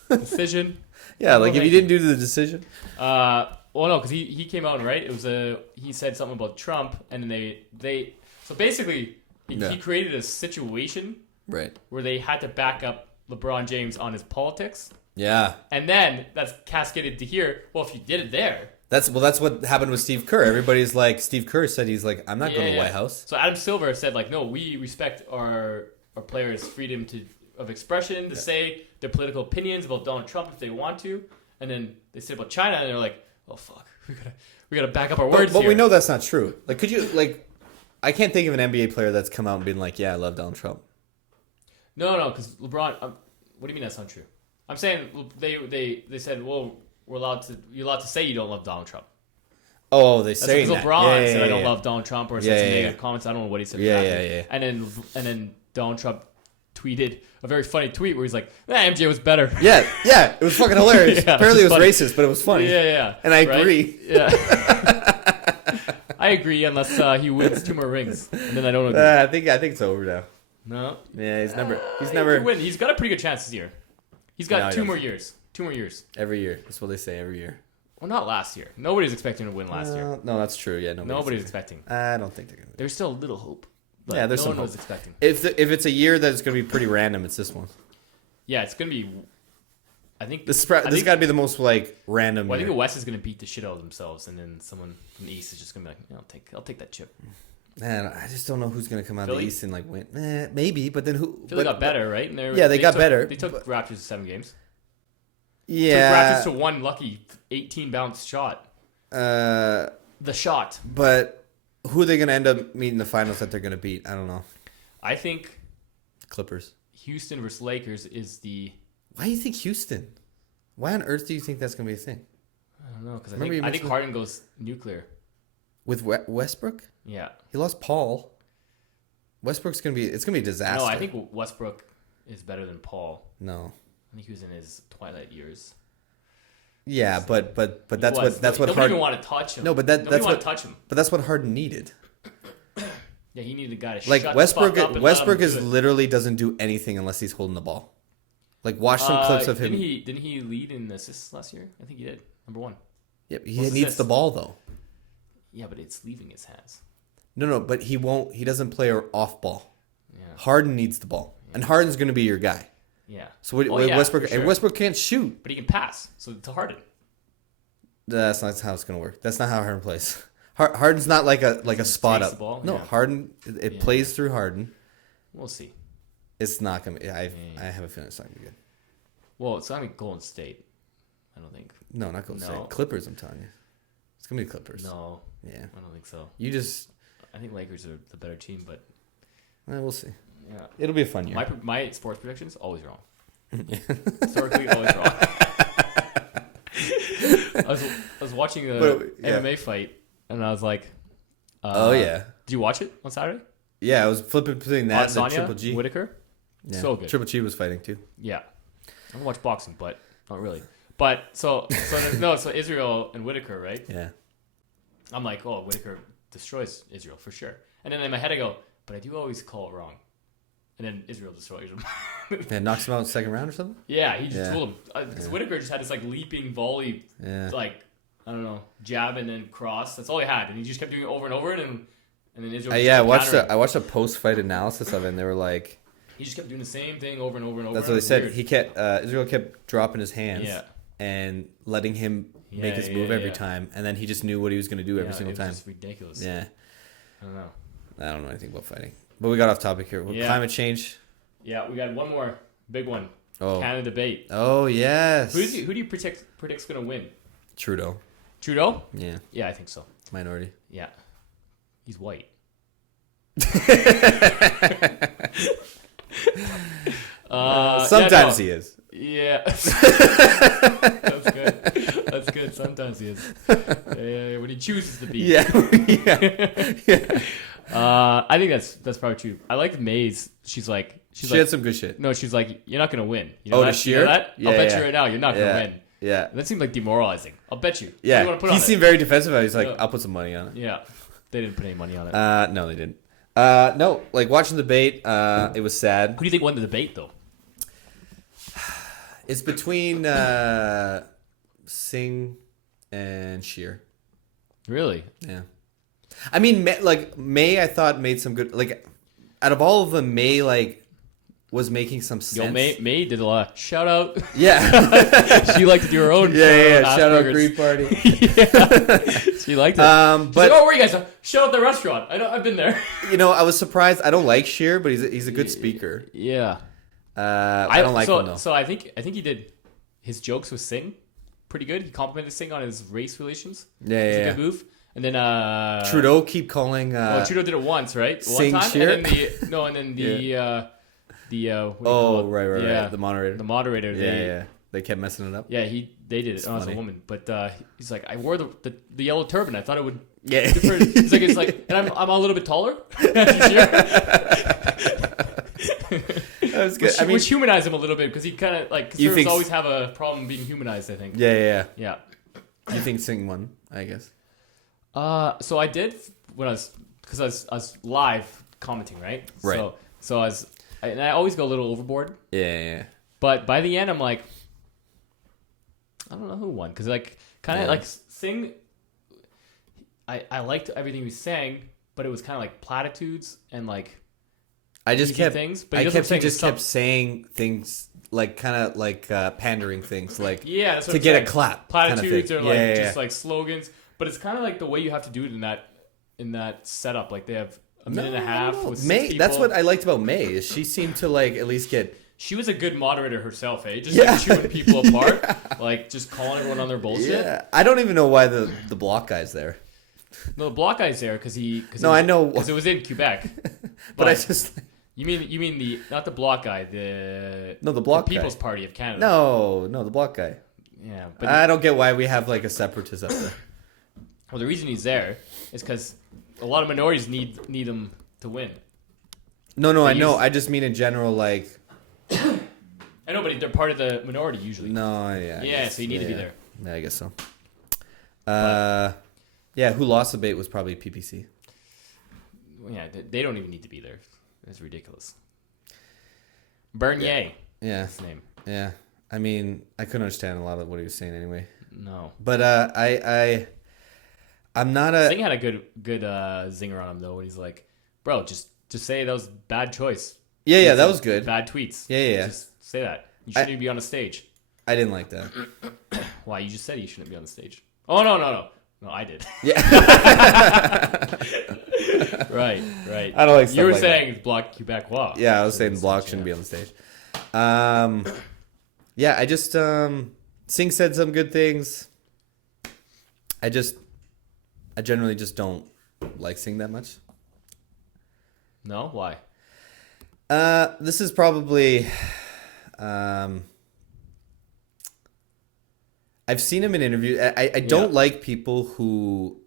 Decision. Yeah, like if you didn't do the decision. Well, no, because he came out, right? It was he said something about Trump, and then they so basically he created a situation where they had to back up LeBron James on his politics. Yeah. And then that's cascaded to here. Well, if you did it there. That's what happened with Steve Kerr. Everybody's like, Steve Kerr said he's like, I'm not going to the White House. So Adam Silver said like, no, we respect our players' freedom of expression to say their political opinions about Donald Trump if they want to. And then they said about China, and they're like, oh fuck, we gotta back up our words. But here. we know that's not true. Like, could you I can't think of an NBA player that's come out and been like, yeah, I love Donald Trump. No, because LeBron. What do you mean that's not true? I'm saying they said, well, you're allowed to say you don't love Donald Trump. Oh, they say that. LeBron said I don't love Donald Trump or said some negative comments. I don't know what he said. Yeah. And then Donald Trump tweeted a very funny tweet where he's like, MJ was better. Yeah, it was fucking hilarious. Apparently it was racist, but it was funny. Yeah. And I agree. Yeah. I agree unless he wins 2 more rings, and then I don't agree. I think it's over now. No. Yeah, he's never. He could win. He's got a pretty good chance this year. He's got 2 more years. 2 more years. Every year. That's what they say every year. Well, not last year. Nobody's expecting to win last year. No, that's true. Yeah, nobody's expecting. I don't think they're gonna. There's still a little hope. Yeah, there's no some one hope. was expecting. If it's a year that's gonna be pretty random, it's this one. Yeah, it's gonna be. I think this got to be the most like random. Well, I think the West is gonna beat the shit out of themselves, and then someone from the East is just gonna be like, I'll take that chip. Man, I just don't know who's gonna come out of the East and like win. Maybe, but then who? Philly got better, right? And they got better. They took Raptors to 7 games. Yeah, took Raptors to one lucky 18 bounce shot. The shot. But who are they gonna end up meeting in the finals that they're gonna beat? I don't know. I think Clippers. Houston versus Lakers is the. Why do you think Houston? Why on earth do you think that's gonna be a thing? I don't know because I think Harden goes nuclear. With Westbrook? Yeah. He lost Paul. It's gonna be a disaster. No, I think Westbrook is better than Paul. No. I think he was in his twilight years. Yeah, but that's what Nobody Harden even want to touch him. No, but that's what touch him. But that's what Harden needed. Yeah, he needed a guy to like shut Westbrook. the fuck up Westbrook literally doesn't do anything unless he's holding the ball. Like watch some clips of him. Didn't he lead in assists last year? I think he did. Number 1. Yeah, he needs the ball though. Yeah, but it's leaving his hands. No, but he won't. He doesn't play off ball. Yeah. Harden needs the ball, and Harden's going to be your guy. Yeah. So Westbrook, and Westbrook can't shoot, but he can pass. So to Harden. That's not how it's going to work. That's not how Harden plays. Harden's not like a spot up. Ball? No, yeah. Harden. It plays through Harden. We'll see. It's not going to be. I have a feeling it's not going to be good. Well, it's not going to be Golden State. I don't think. No, not Golden State. Clippers. I'm telling you, it's going to be Clippers. No. Yeah. I don't think so. I think Lakers are the better team, but We'll see. Yeah. It'll be a fun year. My sports predictions always wrong. Historically, always wrong. I was watching the MMA fight, and I was like, oh yeah. Did you watch it on Saturday? Yeah, I was flipping between that and Triple G. Whitaker. Yeah. So good. Triple G was fighting too. Yeah. I don't watch boxing, but not really. But so Israel and Whitaker, right? Yeah. I'm like, oh, Whitaker destroys Israel for sure. And then in my head I go, but I do always call it wrong. And then Israel destroys him. And knocks him out in the second round or something? Yeah, he just told him. Because Whitaker just had this like leaping volley, like, I don't know, jab and then cross. That's all he had. And he just kept doing it over and over. And then Israel I watched a post-fight analysis of it, and they were like... He just kept doing the same thing over and over and over. That's what they said. He kept Israel kept dropping his hands and letting him make his move every time, and then he just knew what he was going to do every single time. It's ridiculous. Yeah. I don't know anything about fighting. But we got off topic here. Climate change. Yeah, we got one more big one. Canada debate. Oh, yes. Who do you predict's going to win? Trudeau? Yeah. Yeah, I think so. Minority? Yeah. He's white. Sometimes he is. Yeah. That's good. Sometimes he is. When he chooses to be. Yeah. I think that's probably true. I like May's. She had some good shit. No, she's like, you're not gonna win. You know does she hear that? Yeah, I'll bet you right now, you're not gonna win. Yeah. That seemed like demoralizing. I'll bet you. Yeah. What do you want to put on he seemed very defensive. He's like, I'll put some money on it. Yeah. They didn't put any money on it. No, they didn't. No, like watching the debate, it was sad. Who do you think won the debate though? It's between Singh and Scheer. Really? Yeah. I mean, May, I thought made some good. Like, out of all of them, May was making some sense. Yo, May did a lot. Shout out. Yeah. She liked to do her own. Shout out Green Party. Yeah. She liked it. But like, oh, where are you guys? Shout out the restaurant. I've been there. I was surprised. I don't like Scheer, but he's a good speaker. Yeah. I don't like him though. So I think he did his jokes with Singh pretty good. He complimented Singh on his race relations. Yeah, it's a good move. And then Trudeau keep calling. Trudeau did it once, right? Singh one time, Scheer? and then the right. The moderator. The moderator. They kept messing it up. Yeah, they did it as a woman, but he's like, I wore the yellow turban. I thought it would. Yeah. It's like, and I'm a little bit taller. That was good. Which humanized him a little bit because he kind of conservatives always have a problem being humanized. I think. Yeah. You think Singh won? I guess. So I did when I was live commenting, right? Right. So I always go a little overboard. Yeah. But by the end, I'm like, I don't know who won because Singh. I liked everything he was saying, but it was kind of like platitudes and like. I just kept things, but he kept saying things like kind of like pandering things like that's what to get a clap. Platitudes or just like slogans, but it's kind of like the way you have to do it in that setup. Like they have a minute and a half with May. 6 people. That's what I liked about May is she seemed to at least get. She was a good moderator herself, just chewing people apart, just calling everyone on their bullshit. Yeah, I don't even know why the block guy's there. No, the block guy's there because I know because it was in Quebec. but I just. You mean the not the block guy, the People's Party of Canada. No, the block guy. Yeah, but I don't get why we have a separatist up there. Well, the reason he's there is because a lot of minorities need him to win. No, I know. I just mean in general, I know, but they're part of the minority usually. No, yeah. Yeah, so you need to be there. Yeah, I guess so. Who lost the debate was probably PPC. Yeah, they don't even need to be there. It's ridiculous. Bernier. Yeah. That's his name. Yeah. I mean, I couldn't understand a lot of what he was saying anyway. No. But I'm not a... Singh had a good zinger on him, though, when he's like, bro, just say that was bad choice. Yeah, that was good. Bad tweets. Yeah. Just say that. You shouldn't even be on a stage. I didn't like that. Why? You just said you shouldn't be on the stage. Oh, no. No, I did. Yeah. Right. I don't like stuff You were like saying that. Bloc Québécois. Yeah, I was saying the Bloc shouldn't be on the stage. I just Singh said some good things. I generally just don't like Singh that much. No? Why? This is probably. I've seen him in interviews. I don't like people who.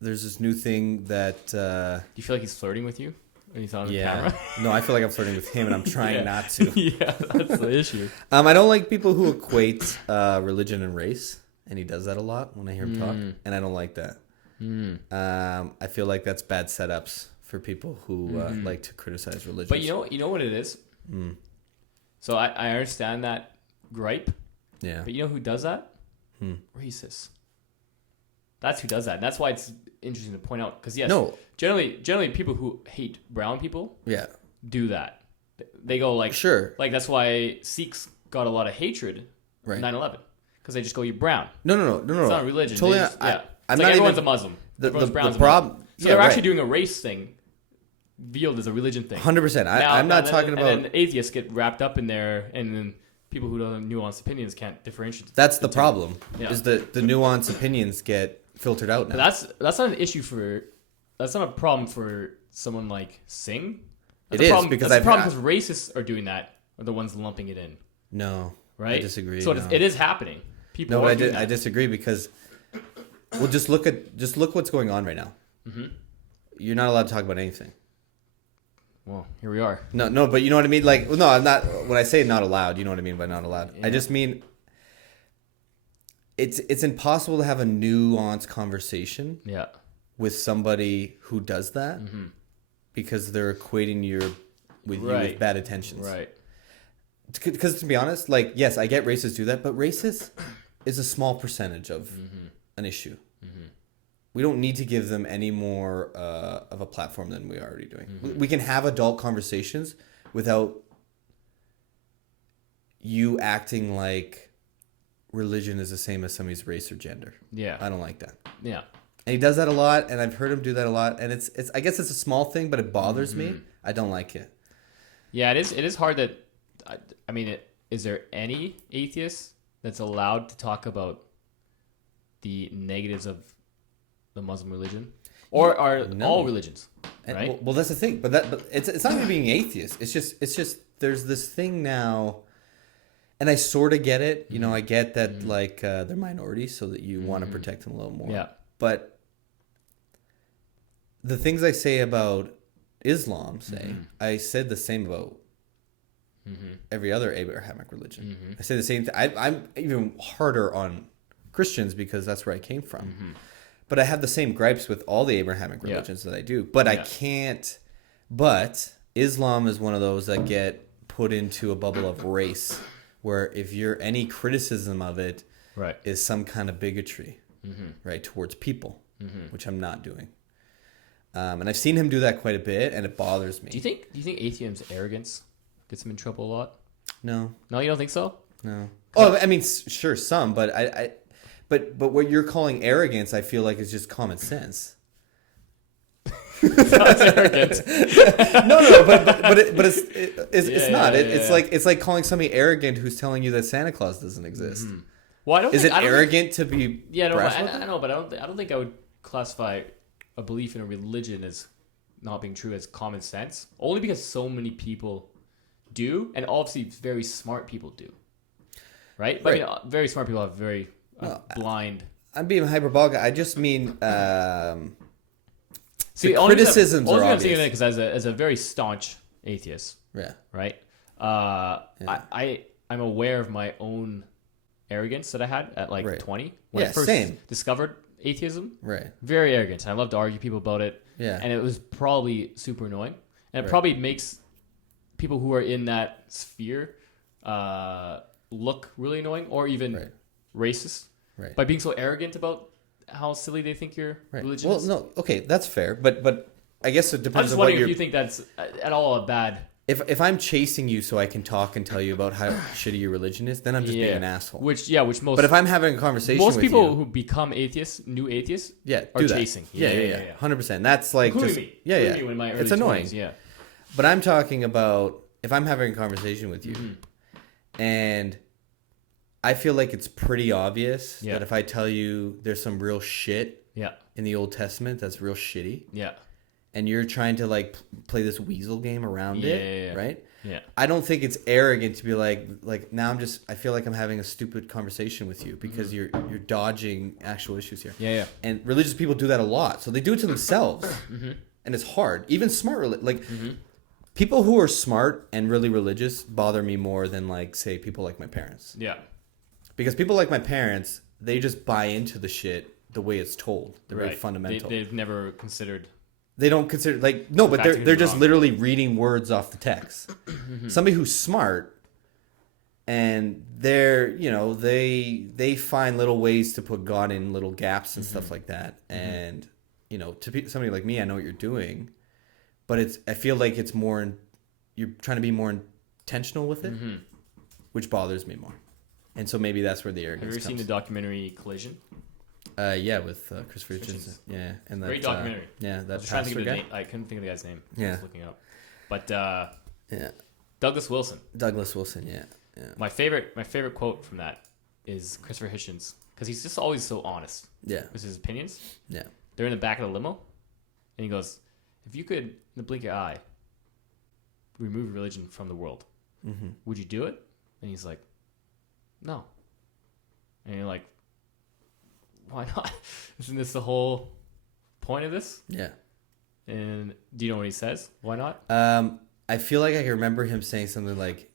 There's this new thing that. Do you feel like he's flirting with you when he's on camera? No, I feel like I'm flirting with him, and I'm trying not to. Yeah, that's the issue. I don't like people who equate religion and race, and he does that a lot when I hear him talk, and I don't like that. I feel like that's bad setups for people who like to criticize religion. But you know what it is? So I understand that gripe. Yeah. But you know who does that? Racists. That's who does that. And that's why it's interesting to point out. Because generally people who hate brown people do that. They go like... Sure. Like that's why Sikhs got a lot of hatred 9/11. Because they just go, you're brown. No. It's not a religion. Totally. Just, I'm it's not everyone's even, a Muslim. The problem. So they're actually doing a race thing. Veiled as a religion thing. 100%. I'm not talking about... And then atheists get wrapped up in there, and then people who don't have nuanced opinions can't differentiate. That's the problem, is that the nuanced opinions get filtered out now. But that's not an issue for... That's not a problem for someone like Singh. It is, because that's the problem because racists are doing that, are the ones lumping it in. No. Right? I disagree. So it is happening. People no, but I disagree because... Well, just look what's going on right now. You're not allowed to talk about anything. Well, here we are. No, but you know what I mean? Like, no, I'm not... When I say not allowed, you know what I mean by not allowed. Yeah. I just mean... It's impossible to have a nuanced conversation with somebody who does that because they're equating you with bad intentions. Right. Because to be honest, like, yes, I get racists do that, but racist is a small percentage of an issue. We don't need to give them any more of a platform than we are already doing. We can have adult conversations without you acting like religion is the same as somebody's race or gender. Yeah. I don't like that. Yeah. And he does that a lot, and I've heard him do that a lot, and it's I guess it's a small thing, but it bothers me. I don't like it. Yeah, it is hard that... I mean, is there any atheist that's allowed to talk about the negatives of the Muslim religion, or are all religions right? Well, that's the thing, but it's not even being atheist. It's just there's this thing now, and I sort of get it. You know, I get that like they're minorities, so that you want to protect them a little more. Yeah. But the things I say about Islam, I said the same about every other Abrahamic religion. I say the same thing. I'm even harder on Christians because that's where I came from. But I have the same gripes with all the Abrahamic religions that I do. But I can't... But Islam is one of those that get put into a bubble of race, where if you're any criticism of it is some kind of bigotry, right, towards people, which I'm not doing. And I've seen him do that quite a bit, and it bothers me. Do you think atheism's arrogance gets him in trouble a lot? No. No, you don't think so? No. Oh, I mean, sure, some, but But what you're calling arrogance, I feel like, is just common sense. That's arrogant. No, but it's not. It's like calling somebody arrogant who's telling you that Santa Claus doesn't exist. Well, is it arrogant to be? Yeah, no, I know, but I don't think I would classify a belief in a religion as not being true as common sense. Only because so many people do, and obviously very smart people do. Right? But I mean, very smart people have very blind. I'm being hyperbolic. I just mean see, the criticisms are obvious. I'm saying because as a very staunch atheist, right? I'm aware of my own arrogance that I had at like 20 when I first discovered atheism. Right. Very arrogant. I love to argue people about it. Yeah. And it was probably super annoying, and it probably makes people who are in that sphere look really annoying or even racist. Right. By being so arrogant about how silly they think your religion is. Well, no, okay, that's fair, but I guess it depends on what wondering if you think that's at all a bad... If I'm chasing you so I can talk and tell you about how shitty your religion is, then I'm just being an asshole. Which most... But if I'm having a conversation with you... Most people who become atheists, new atheists, are chasing. Yeah. 100%. That's like including just... me. Yeah. In my early it's annoying. 20s, yeah. But I'm talking about if I'm having a conversation with you and... I feel like it's pretty obvious that if I tell you there's some real shit in the Old Testament that's real shitty, and you're trying to like play this weasel game around it, right? Yeah. I don't think it's arrogant to be like now I feel like I'm having a stupid conversation with you because you're dodging actual issues here. Yeah. And religious people do that a lot. So they do it to themselves. And it's hard. Even smart people who are smart and really religious bother me more than like say people like my parents. Yeah. Because people like my parents, they just buy into the shit the way it's told. They're very fundamental. They've never considered. They don't consider but they're just literally reading words off the text. Somebody who's smart and they're they find little ways to put God in little gaps and stuff like that. And to somebody like me, I know what you're doing, but I feel like it's more you're trying to be more intentional with it, which bothers me more. And so maybe that's where the arrogance comes. Have you ever seen the documentary Collision? Yeah, with Christopher Hitchens. Yeah, and that great documentary. That pastor guy. I couldn't think of the guy's name. Yeah, I was looking up. But yeah, Douglas Wilson. Yeah. My favorite quote from that is Christopher Hitchens, because he's just always so honest. Yeah, with his opinions. Yeah, they're in the back of the limo, and he goes, "If you could, in the blink of your eye, remove religion from the world, would you do it?" And he's like, "No." And you're like, why not? Isn't this the whole point of this? Yeah. And do you know what he says? Why not? I feel like I can remember him saying something like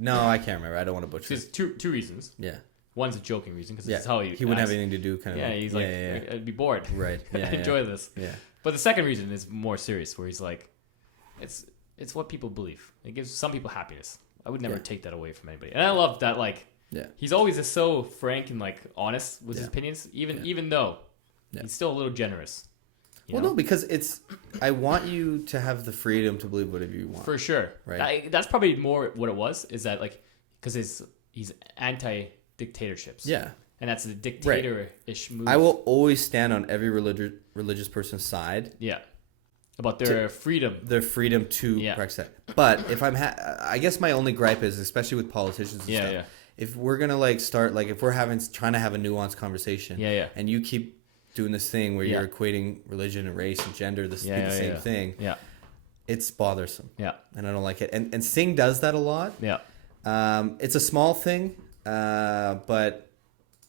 No, I can't remember. I don't want to butcher. There's two reasons. Yeah. One's a joking reason because this is how he wouldn't have anything to do. Kind of. Yeah, he's like, I'd be bored. Right. Yeah, I'd enjoy this. Yeah. But the second reason is more serious, where he's like, it's what people believe. It gives some people happiness. I would never take that away from anybody. And I love that, like. Yeah. He's always just so frank and like honest with his opinions, even though he's still a little generous. No, because I want you to have the freedom to believe whatever you want. For sure. Right. That's probably more what it was, is that like, because he's anti-dictatorships. Yeah. And that's a dictator-ish move. I will always stand on every religious person's side. Yeah. About their freedom. Their freedom to practice that. But if I guess my only gripe is, especially with politicians and stuff. Yeah. If we're gonna like start like if we're trying to have a nuanced conversation, and you keep doing this thing where you're equating religion and race and gender the same thing, it's bothersome. Yeah, and I don't like it. And Singh does that a lot. Yeah, it's a small thing, but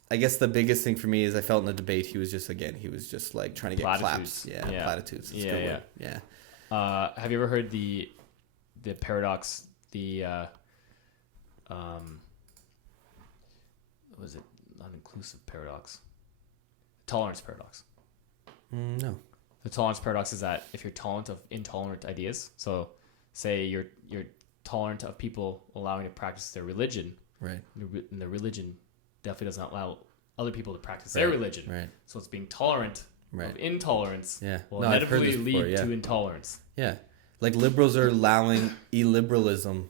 I guess the biggest thing for me is I felt in the debate he was just like trying to get claps. Yeah, platitudes. It's yeah. Have you ever heard the paradox? What was it? Non-inclusive paradox. Tolerance paradox. No. The tolerance paradox is that if you're tolerant of intolerant ideas, so say you're tolerant of people allowing to practice their religion, right? And the religion definitely doesn't allow other people to practice their religion, right? So it's being tolerant of intolerance will inevitably lead to intolerance. Yeah, like liberals are allowing illiberalism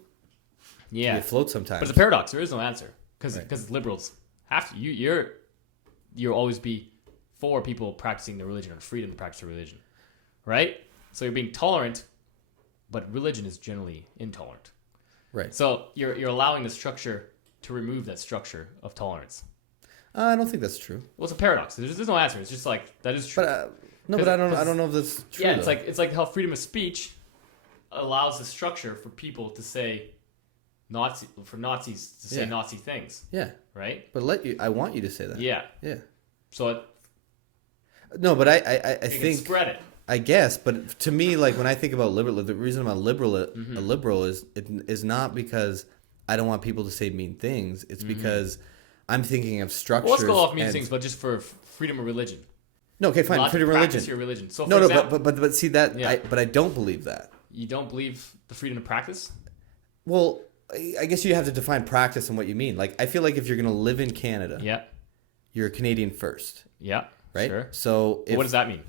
to afloat sometimes. But it's a paradox. There is no answer. Because liberals have to. You'll always be for people practicing their religion or freedom to practice their religion, right? So you're being tolerant, but religion is generally intolerant, right? So you're allowing the structure to remove that structure of tolerance. I don't think that's true. Well, it's a paradox. There's no answer. It's just like that is true. But I don't know if that's true. Yeah, it's like how freedom of speech allows the structure for people to say. Nazis to say Nazi things. Yeah. Right? But I want you to say that. Yeah. Yeah. So no, but I think spread it. I guess, but to me, like when I think about liberal, the reason I'm a liberal is not because I don't want people to say mean things. It's because I'm thinking of structures. Well, let's go off mean things, but just for freedom of religion. No, okay, fine. Freedom of religion. Practice your religion. So no, but see that. Yeah. But I don't believe that. You don't believe the freedom to practice? Well. I guess you have to define practice and what you mean. Like, I feel like if you're going to live in Canada, you're a Canadian first. Yeah. Right? Sure. So what does that mean?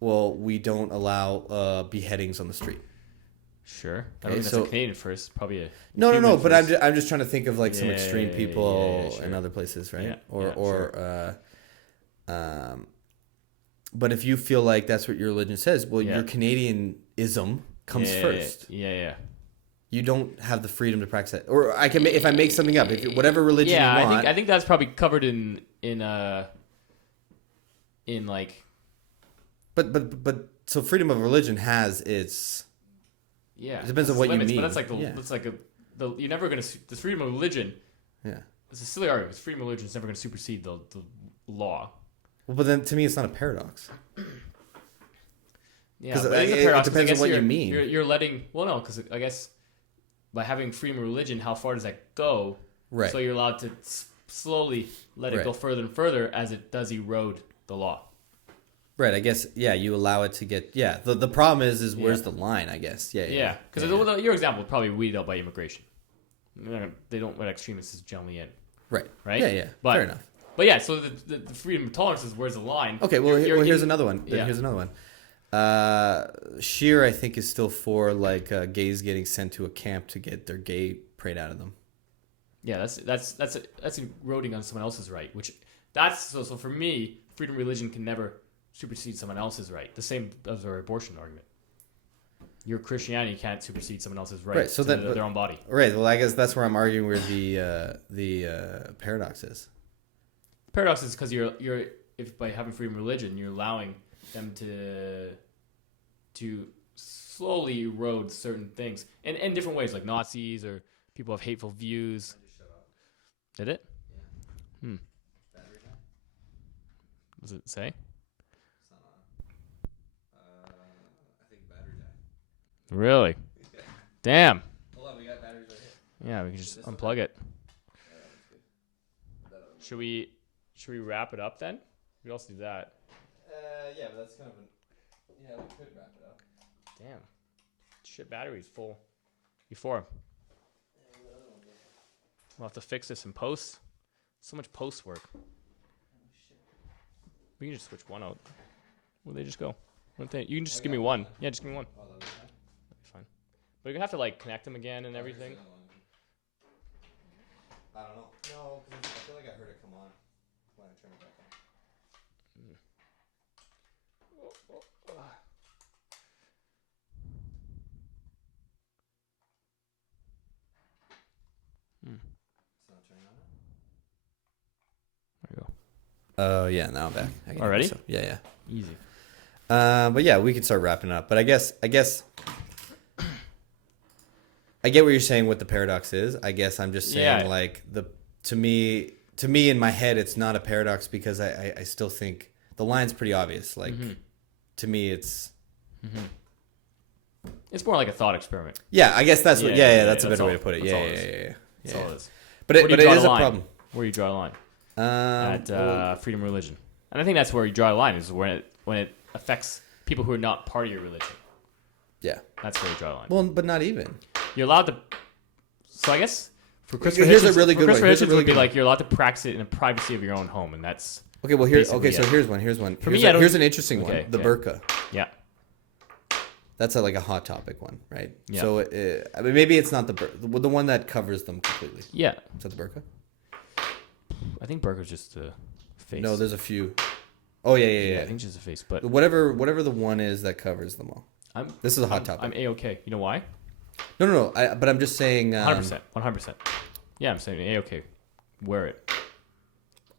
Well, we don't allow beheadings on the street. Sure. I don't think that's a Canadian first. Probably a No, but I'm just trying to think of like some extreme people in other places, right? But if you feel like that's what your religion says, well, your Canadianism comes first. Yeah. You don't have the freedom to practice that, or I can if I make something up, whatever religion you want. I think that's probably covered in like. But so freedom of religion has its. Yeah, it depends on what limits, you mean. But that's like you're never going to this freedom of religion. Yeah, it's a silly argument. Freedom of religion is never going to supersede the law. Well, but then to me, it's not a paradox. Yeah, but it is a paradox. It depends on what you mean. You're letting no, because I guess by having freedom of religion, how far does that go? Right. So you're allowed to slowly let it go further and further as it does erode the law. Right, I guess, you allow it to get, the problem is where's the line, I guess. Yeah. Because your example would probably weed out by immigration. They don't let extremists generally in. Right. Right? Yeah, fair enough. But yeah, so the freedom of tolerance is where's the line. Okay, here's another one. Here's another one. Scheer, I think, is still for, gays getting sent to a camp to get their gay prayed out of them. Yeah, that's eroding on someone else's right, so for me, freedom of religion can never supersede someone else's right. The same as our abortion argument. Your Christianity can't supersede someone else's right to their own body. Right. Well, I guess that's where I'm arguing where the paradox is. The paradox is because if by having freedom of religion, you're allowing them to slowly erode certain things in different ways, like Nazis or people have hateful views. Did it? Yeah. Battery died? What does it say? I think battery died. Really? Yeah. Damn. Hold on, we got batteries right here. Yeah, we can just unplug it. Should we wrap it up then? We also do that. Yeah, but that's kind of we could wrap it up. Damn. Shit, battery's full. Before. We'll have to fix this in post. So much post work. We can just switch one out. Where'd they just go? You can just give me one. Yeah, just give me one. Oh, that'll be fine. That'll be fine. But you're gonna have to connect them again and everything. I don't know. No, because I feel like I heard it come on when I turned it back on. It's not turning on There you go. Oh, yeah, now I'm back. Already? So. Yeah. Easy. But yeah, we can start wrapping up. But I guess I get what you're saying. What the paradox is. I guess I'm just saying to me in my head, it's not a paradox because I still think the line's pretty obvious. To me, it's. Mm-hmm. It's more like a thought experiment. Yeah, I guess that's what. Yeah, that's a better way to put it. Yeah. That's all it is. But it is a problem. Where you draw a line at freedom of religion, and I think that's where you draw a line is when it affects people who are not part of your religion. Yeah, that's where you draw a line. Well, but not even. You're allowed to. So I guess for Christopher here's Hitchens, a really good one. Hitchens would be like you're allowed to practice it in the privacy of your own home, and that's okay. Well, here's one. Here's an interesting one. The burqa. Yeah. That's a hot topic one, right? Yeah. So I mean, maybe it's not the one that covers them completely. Yeah. Is that the burqa? I think burqa's just a face. No, there's a few. Oh yeah. I think just a face, but whatever the one is that covers them all. This is a hot topic. I'm A-okay. You know why? No. But I'm just saying. 100%. Yeah, I'm saying A-okay. Wear it.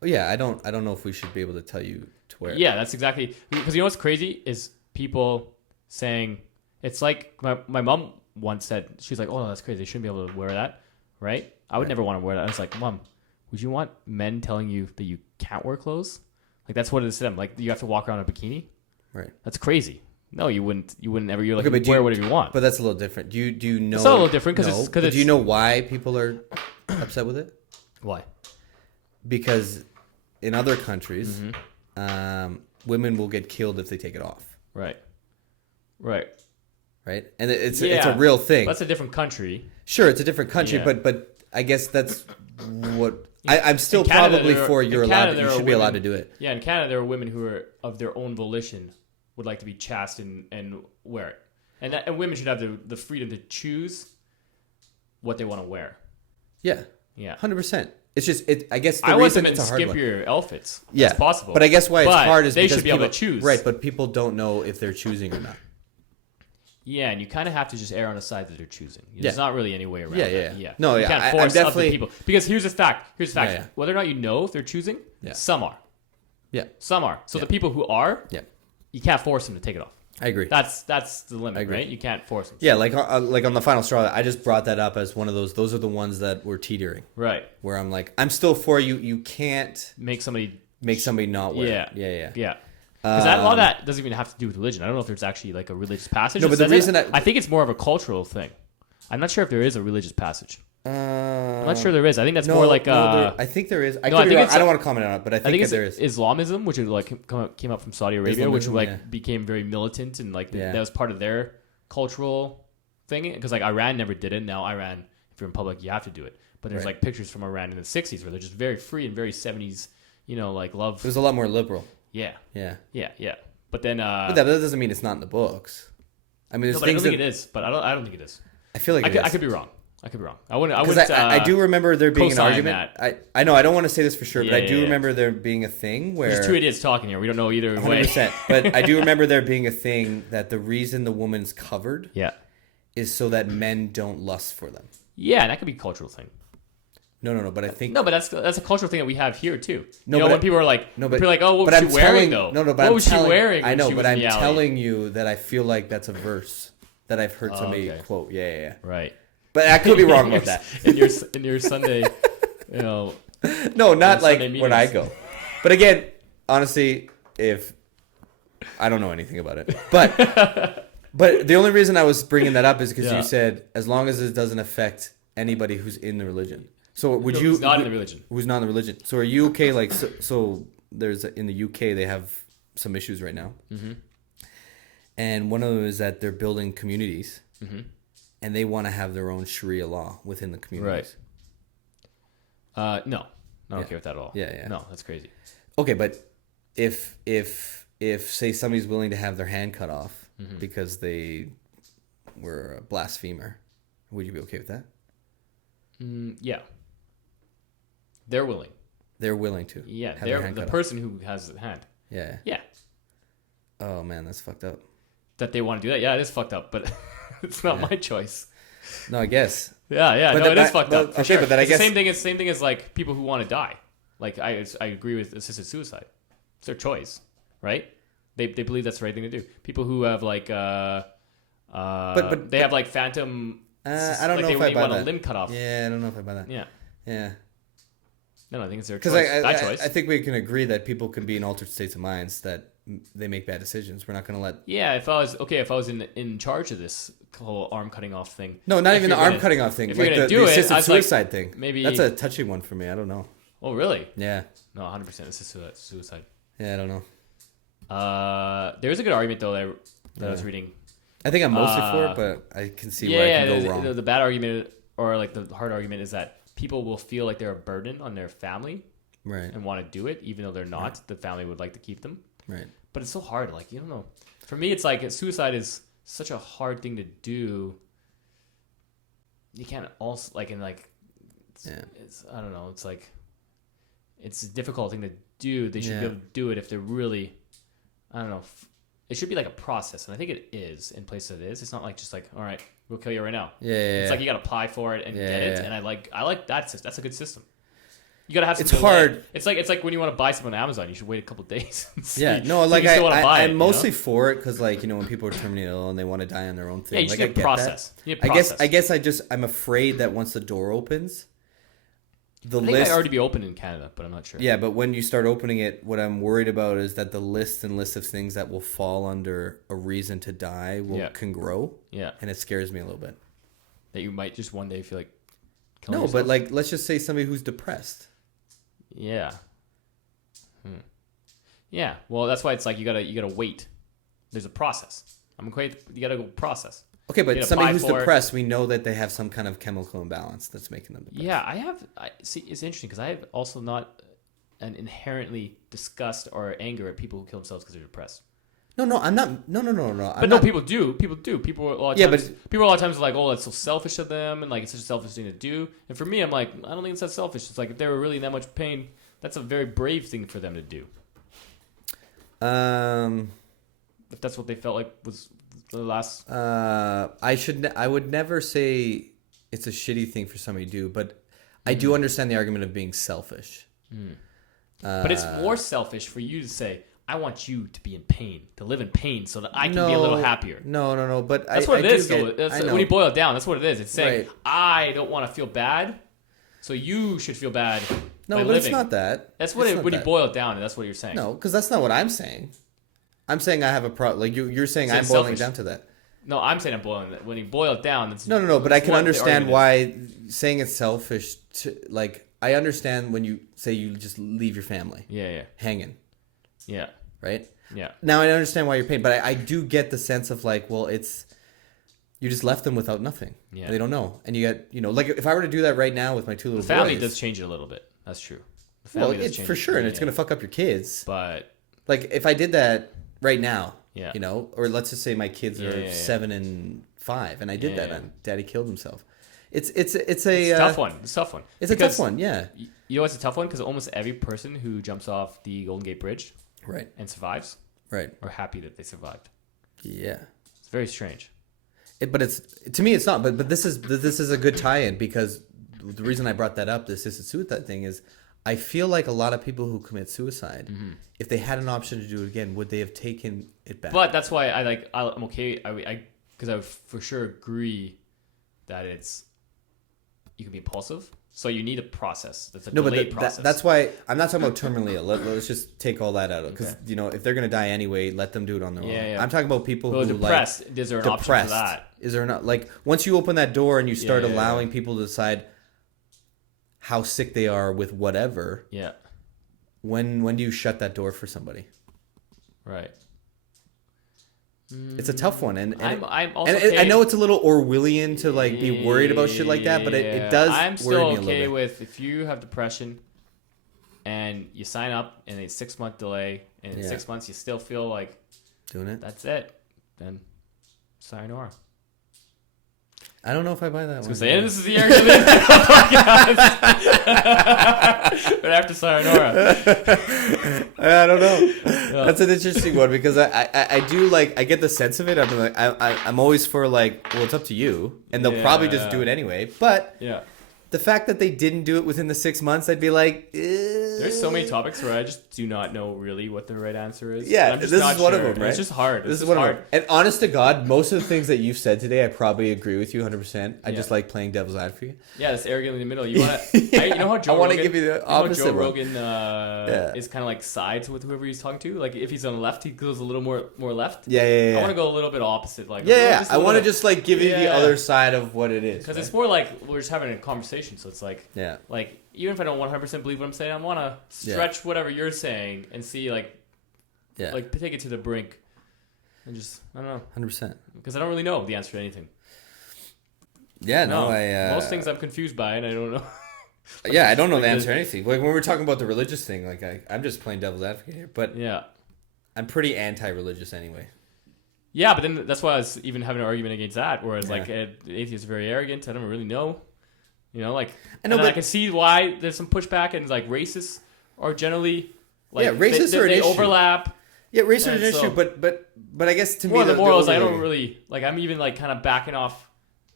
Yeah, I don't know if we should be able to tell you to wear it. Yeah, that's exactly because you know what's crazy is people saying it's like my mom once said she's like, oh, that's crazy. They shouldn't be able to wear that, right? I would never want to wear that. I was like, Mom, would you want men telling you that you can't wear clothes? Like that's what it is to them. Like you have to walk around in a bikini. Right. That's crazy. No, you wouldn't ever. You're like, wear whatever you want. But that's a little different. Do you know? It's not a little different because do you know why people are upset with it? Why? Because in other countries, women will get killed if they take it off. Right. And it's a real thing. That's a different country. Sure, it's a different country, but I guess that's what I'm still probably for. You should be allowed to do it. Yeah, in Canada there are women who are of their own volition would like to be chaste and wear it, and women should have the freedom to choose what they want to wear. Yeah, 100%. It's just I guess the I reason want them it's a hard one. skimpier outfits. Yeah, it's possible. But I guess why it's hard is they because should be able to choose. Right, but people don't know if they're choosing or not. Yeah, and you kind of have to just err on the side that they're choosing. There's not really any way around that. Yeah. No, you can't force other people. Because here's the fact. Yeah. Whether or not you know if they're choosing, some are. Yeah. Some are. So the people who are, you can't force them to take it off. I agree. That's the limit, right? You can't force them. Yeah, like on the final straw, I just brought that up as one of those. Those are the ones that were teetering. Right. Where I'm like, I'm still for you. You can't make somebody not wear it. Yeah. Because a lot of that doesn't even have to do with religion. I don't know if there's actually like a religious passage. No, but the reason I think it's more of a cultural thing. I'm not sure if there is a religious passage. I'm not sure there is. I think that's more like. I think there is. I don't want to comment on it, but I think there is. Islamism, which is like came up from Saudi Arabia, which became very militant and like that was part of their cultural thing. Because like Iran never did it. Now Iran, if you're in public, you have to do it. But there's like pictures from Iran in the 60s where they're just very free and very 70s. Like love. It was a lot more liberal. Yeah. But then. But that doesn't mean it's not in the books. I mean, I don't think it is. But I don't think it is. I feel like I could be wrong. I wouldn't. I do remember there being an argument. I know. I don't want to say this for sure, but I do remember there being a thing where there's two idiots talking here. We don't know either 100%, way. But I do remember there being a thing that the reason the woman's covered, is so that men don't lust for them. Yeah, that could be a cultural thing. No. But I think but that's a cultural thing that we have here too. When people are like, oh, what was she wearing though? What was she wearing? I know, but I'm telling you that I feel like that's a verse that I've heard somebody quote. Yeah. Right. But I could be wrong about that. in your Sunday, No, not like when I go. But again, honestly, if I don't know anything about it, but the only reason I was bringing that up is because you said as long as it doesn't affect anybody who's in the religion. So would you? Who's not in the religion? Who's not in the religion? So are you okay? Like so there's in the UK they have some issues right now, and one of them is that they're building communities. And they want to have their own Sharia law within the communities. Right. No, I don't care with that at all. Yeah. No, that's crazy. Okay, but if say somebody's willing to have their hand cut off because they were a blasphemer, would you be okay with that? Yeah. They're willing. They're willing to. Yeah, they're the person who has the hand. Yeah. Yeah. Oh man, that's fucked up. That they want to do that. Yeah, it is fucked up, but it's not my choice. No, I guess. Yeah. But it is fucked up. For sure. But then I guess the same thing as like people who want to die. Like I agree with assisted suicide. It's their choice, right? They believe that's the right thing to do. People who have like they have like phantom. I don't know if I buy that. They want a limb cut off. Yeah, I don't know if I buy that. Yeah. No, I think it's their choice. Because I think we can agree that people can be in altered states of minds that they make bad decisions. We're not going to let. Yeah, if I was in charge of this whole arm cutting off thing. No, not even the arm cutting off thing. If like you're gonna do the assisted suicide like, thing. Maybe that's a touchy one for me. I don't know. Oh really? Yeah. No, 100% assisted suicide. Yeah, I don't know. There is a good argument though that I was reading. I think I'm mostly for it, but I can see where I can go wrong. The bad argument or like the hard argument is that people will feel like they're a burden on their family. Right. And want to do it, even though they're not. Right. The family would like to keep them. Right. But it's so hard. Like, you don't know. For me, it's like suicide is such a hard thing to do. You can't also, like, I don't know. It's like, it's a difficult thing to do. They should be able to do it if they're really, I don't know. It should be like a process. And I think it is in places it is. It's not like just like, all right, we'll kill you right now. It's like you got to apply for it and get it. And I like that system. That's a good system. You gotta have. It's hard. It's like when you want to buy something on Amazon, you should wait a couple of days. I'm mostly for it because when people are terminally ill and they want to die on their own thing. Yeah, you just need a process. I guess I'm afraid that once the door opens, I think it might already be open in Canada, but I'm not sure. Yeah, but when you start opening it, what I'm worried about is that the list of things that will fall under a reason to die can grow. Yeah, and it scares me a little bit. That you might just one day feel like. No, but like let's just say somebody who's depressed. Yeah. Yeah. Well, that's why it's like you gotta wait. There's a process. You gotta go process. Okay, but somebody who's depressed, we know that they have some kind of chemical imbalance that's making them depressed. Yeah, see, it's interesting because I have also not an inherently disgust or anger at people who kill themselves because they're depressed. No, I'm not. No. People do. People a lot of times are like, oh, that's so selfish of them, and like it's such a selfish thing to do. And for me, I'm like, I don't think it's that selfish. It's like if they were really in that much pain, that's a very brave thing for them to do. If that's what they felt like was the last. I would never say it's a shitty thing for somebody to do, but I do understand the argument of being selfish. But it's more selfish for you to say, I want you to be in pain, to live in pain, so that I can be a little happier. No. But that's what it is. Though. When you boil it down, that's what it is. It's saying I don't want to feel bad, so you should feel bad. No, but it's not that. That's what when you boil it down, and that's what you're saying. No, because that's not what I'm saying. I'm saying I have a problem. Like you're saying I'm boiling down to that. No, I'm saying I'm boiling it. When you boil it down, it's no. But I can understand why saying it's selfish. I understand when you say you just leave your family. Yeah. Hanging. Yeah. Right. Yeah. Now I understand why you're paying, but I do get the sense of like, well, it's you just left them without nothing. Yeah. They don't know, and you get like if I were to do that right now with my two little boys, family does change it a little bit. That's true. It's for sure, and it's going to fuck up your kids. But like if I did that right now. Yeah. Or let's just say my kids are 7 and 5, and I did that, and Daddy killed himself. It's a tough one. It's a tough one. It's a tough one. Yeah. You know, it's a tough one because almost every person who jumps off the Golden Gate Bridge, and survives, are happy that they survived. Yeah. It's very strange. But it's to me, it's not. But this is a good tie-in because the reason I brought that up, the assisted suicide thing, is I feel like a lot of people who commit suicide, if they had an option to do it again, would they have taken it back? But that's why I'm okay. Because I for sure agree that you can be impulsive, so you need a process. That's a delayed process. That's why I'm not talking about terminally ill. Let's just take all that out of it because if they're gonna die anyway, let them do it on their own. Yeah. I'm talking about people who are depressed. Is there an option for that? Is there not once you open that door and you start allowing people to decide how sick they are with whatever. Yeah. When do you shut that door for somebody? Right. It's a tough one, and I'm also I know it's a little Orwellian to be worried about shit like that, but it does. I'm still okay with if you have depression and you sign up and it's 6-month delay, and in 6 months you still feel like doing it. That's it. Then sayonara. I don't know if I buy that one. This is the Eric podcast. But after sayonara. I don't know. Yeah. That's an interesting one because I do I get the sense of it. I'm like I'm always for well, it's up to you, and they'll probably just do it anyway. But the fact that they didn't do it within the 6 months, I'd be like, there's so many topics where I just do not know really what the right answer is. Yeah, this is one of them, right? It's just hard. This is one of them. And honest to God, most of the things that you've said today, I probably agree with you 100%. I just like playing devil's advocate. Yeah, it's arrogant in the middle. You want to? You know how Joe? I want to give you the opposite. Joe Rogan is kind of sides with whoever he's talking to. If he's on the left, he goes a little more left. Yeah. I want to go a little bit opposite. I want to just give you the other side of what it is. Because it's more we're just having a conversation. So it's even if I don't 100% believe what I'm saying, I want to stretch whatever you're saying and see take it to the brink and just I don't know 100% because I don't really know the answer to anything. Yeah, most things I'm confused by and I don't know. I don't know the answer to anything. When we're talking about the religious thing, I'm just playing devil's advocate here, but I'm pretty anti-religious anyway. Yeah, but then that's why I was even having an argument against that. Whereas atheists are very arrogant. I don't really know. I can see why there's some pushback and racists are generally racists are an they issue. Overlap. Yeah, racists are an issue, but I guess to me the moral is I don't really I'm even kind of backing off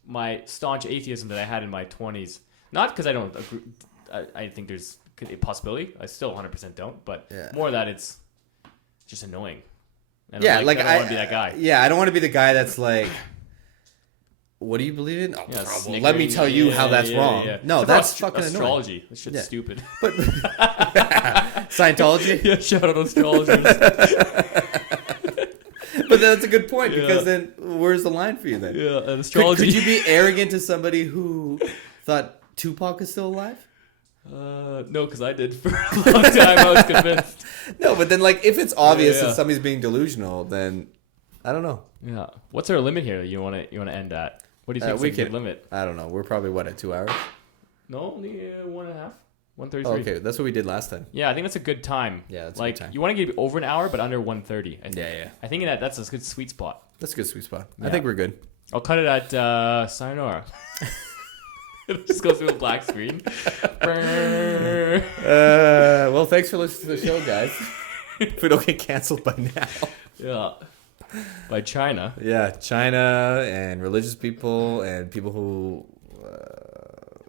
my staunch atheism that I had in my 20s. Not because I don't agree. I think there's a possibility. I still 100% don't, but more that it's just annoying. And I don't want to be that guy. Yeah, I don't want to be the guy that's what do you believe in? Well, let me tell you how that's wrong. Yeah. No, that's fucking astrology. Annoying. This shit's stupid. But Scientology? Yeah, shout out astrology. But that's a good point because then where's the line for you then? Yeah, and astrology. Could you be arrogant to somebody who thought Tupac is still alive? No, because I did for a long time. I was convinced. No, but then if it's obvious that somebody's being delusional, then I don't know. Yeah. What's our limit here that you want to end at? What do you think is a good limit? I don't know. We're probably at 2 hours? No, only 1.5. 1:33. Oh, okay, that's what we did last time. Yeah, I think that's a good time. Yeah, that's a good time. You want to get over an hour, but under 1:30. Yeah. I think that's a good sweet spot. That's a good sweet spot. Yeah. I think we're good. I'll cut it at sayonara. It'll just go through a black screen. Well, thanks for listening to the show, guys. If we don't get canceled by now. Yeah. By China. Yeah, China and religious people and people who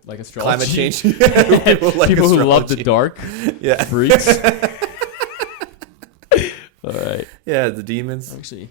like astrology. Climate change. People who love the dark. Yeah. Freaks. All right. Yeah, the demons. Actually,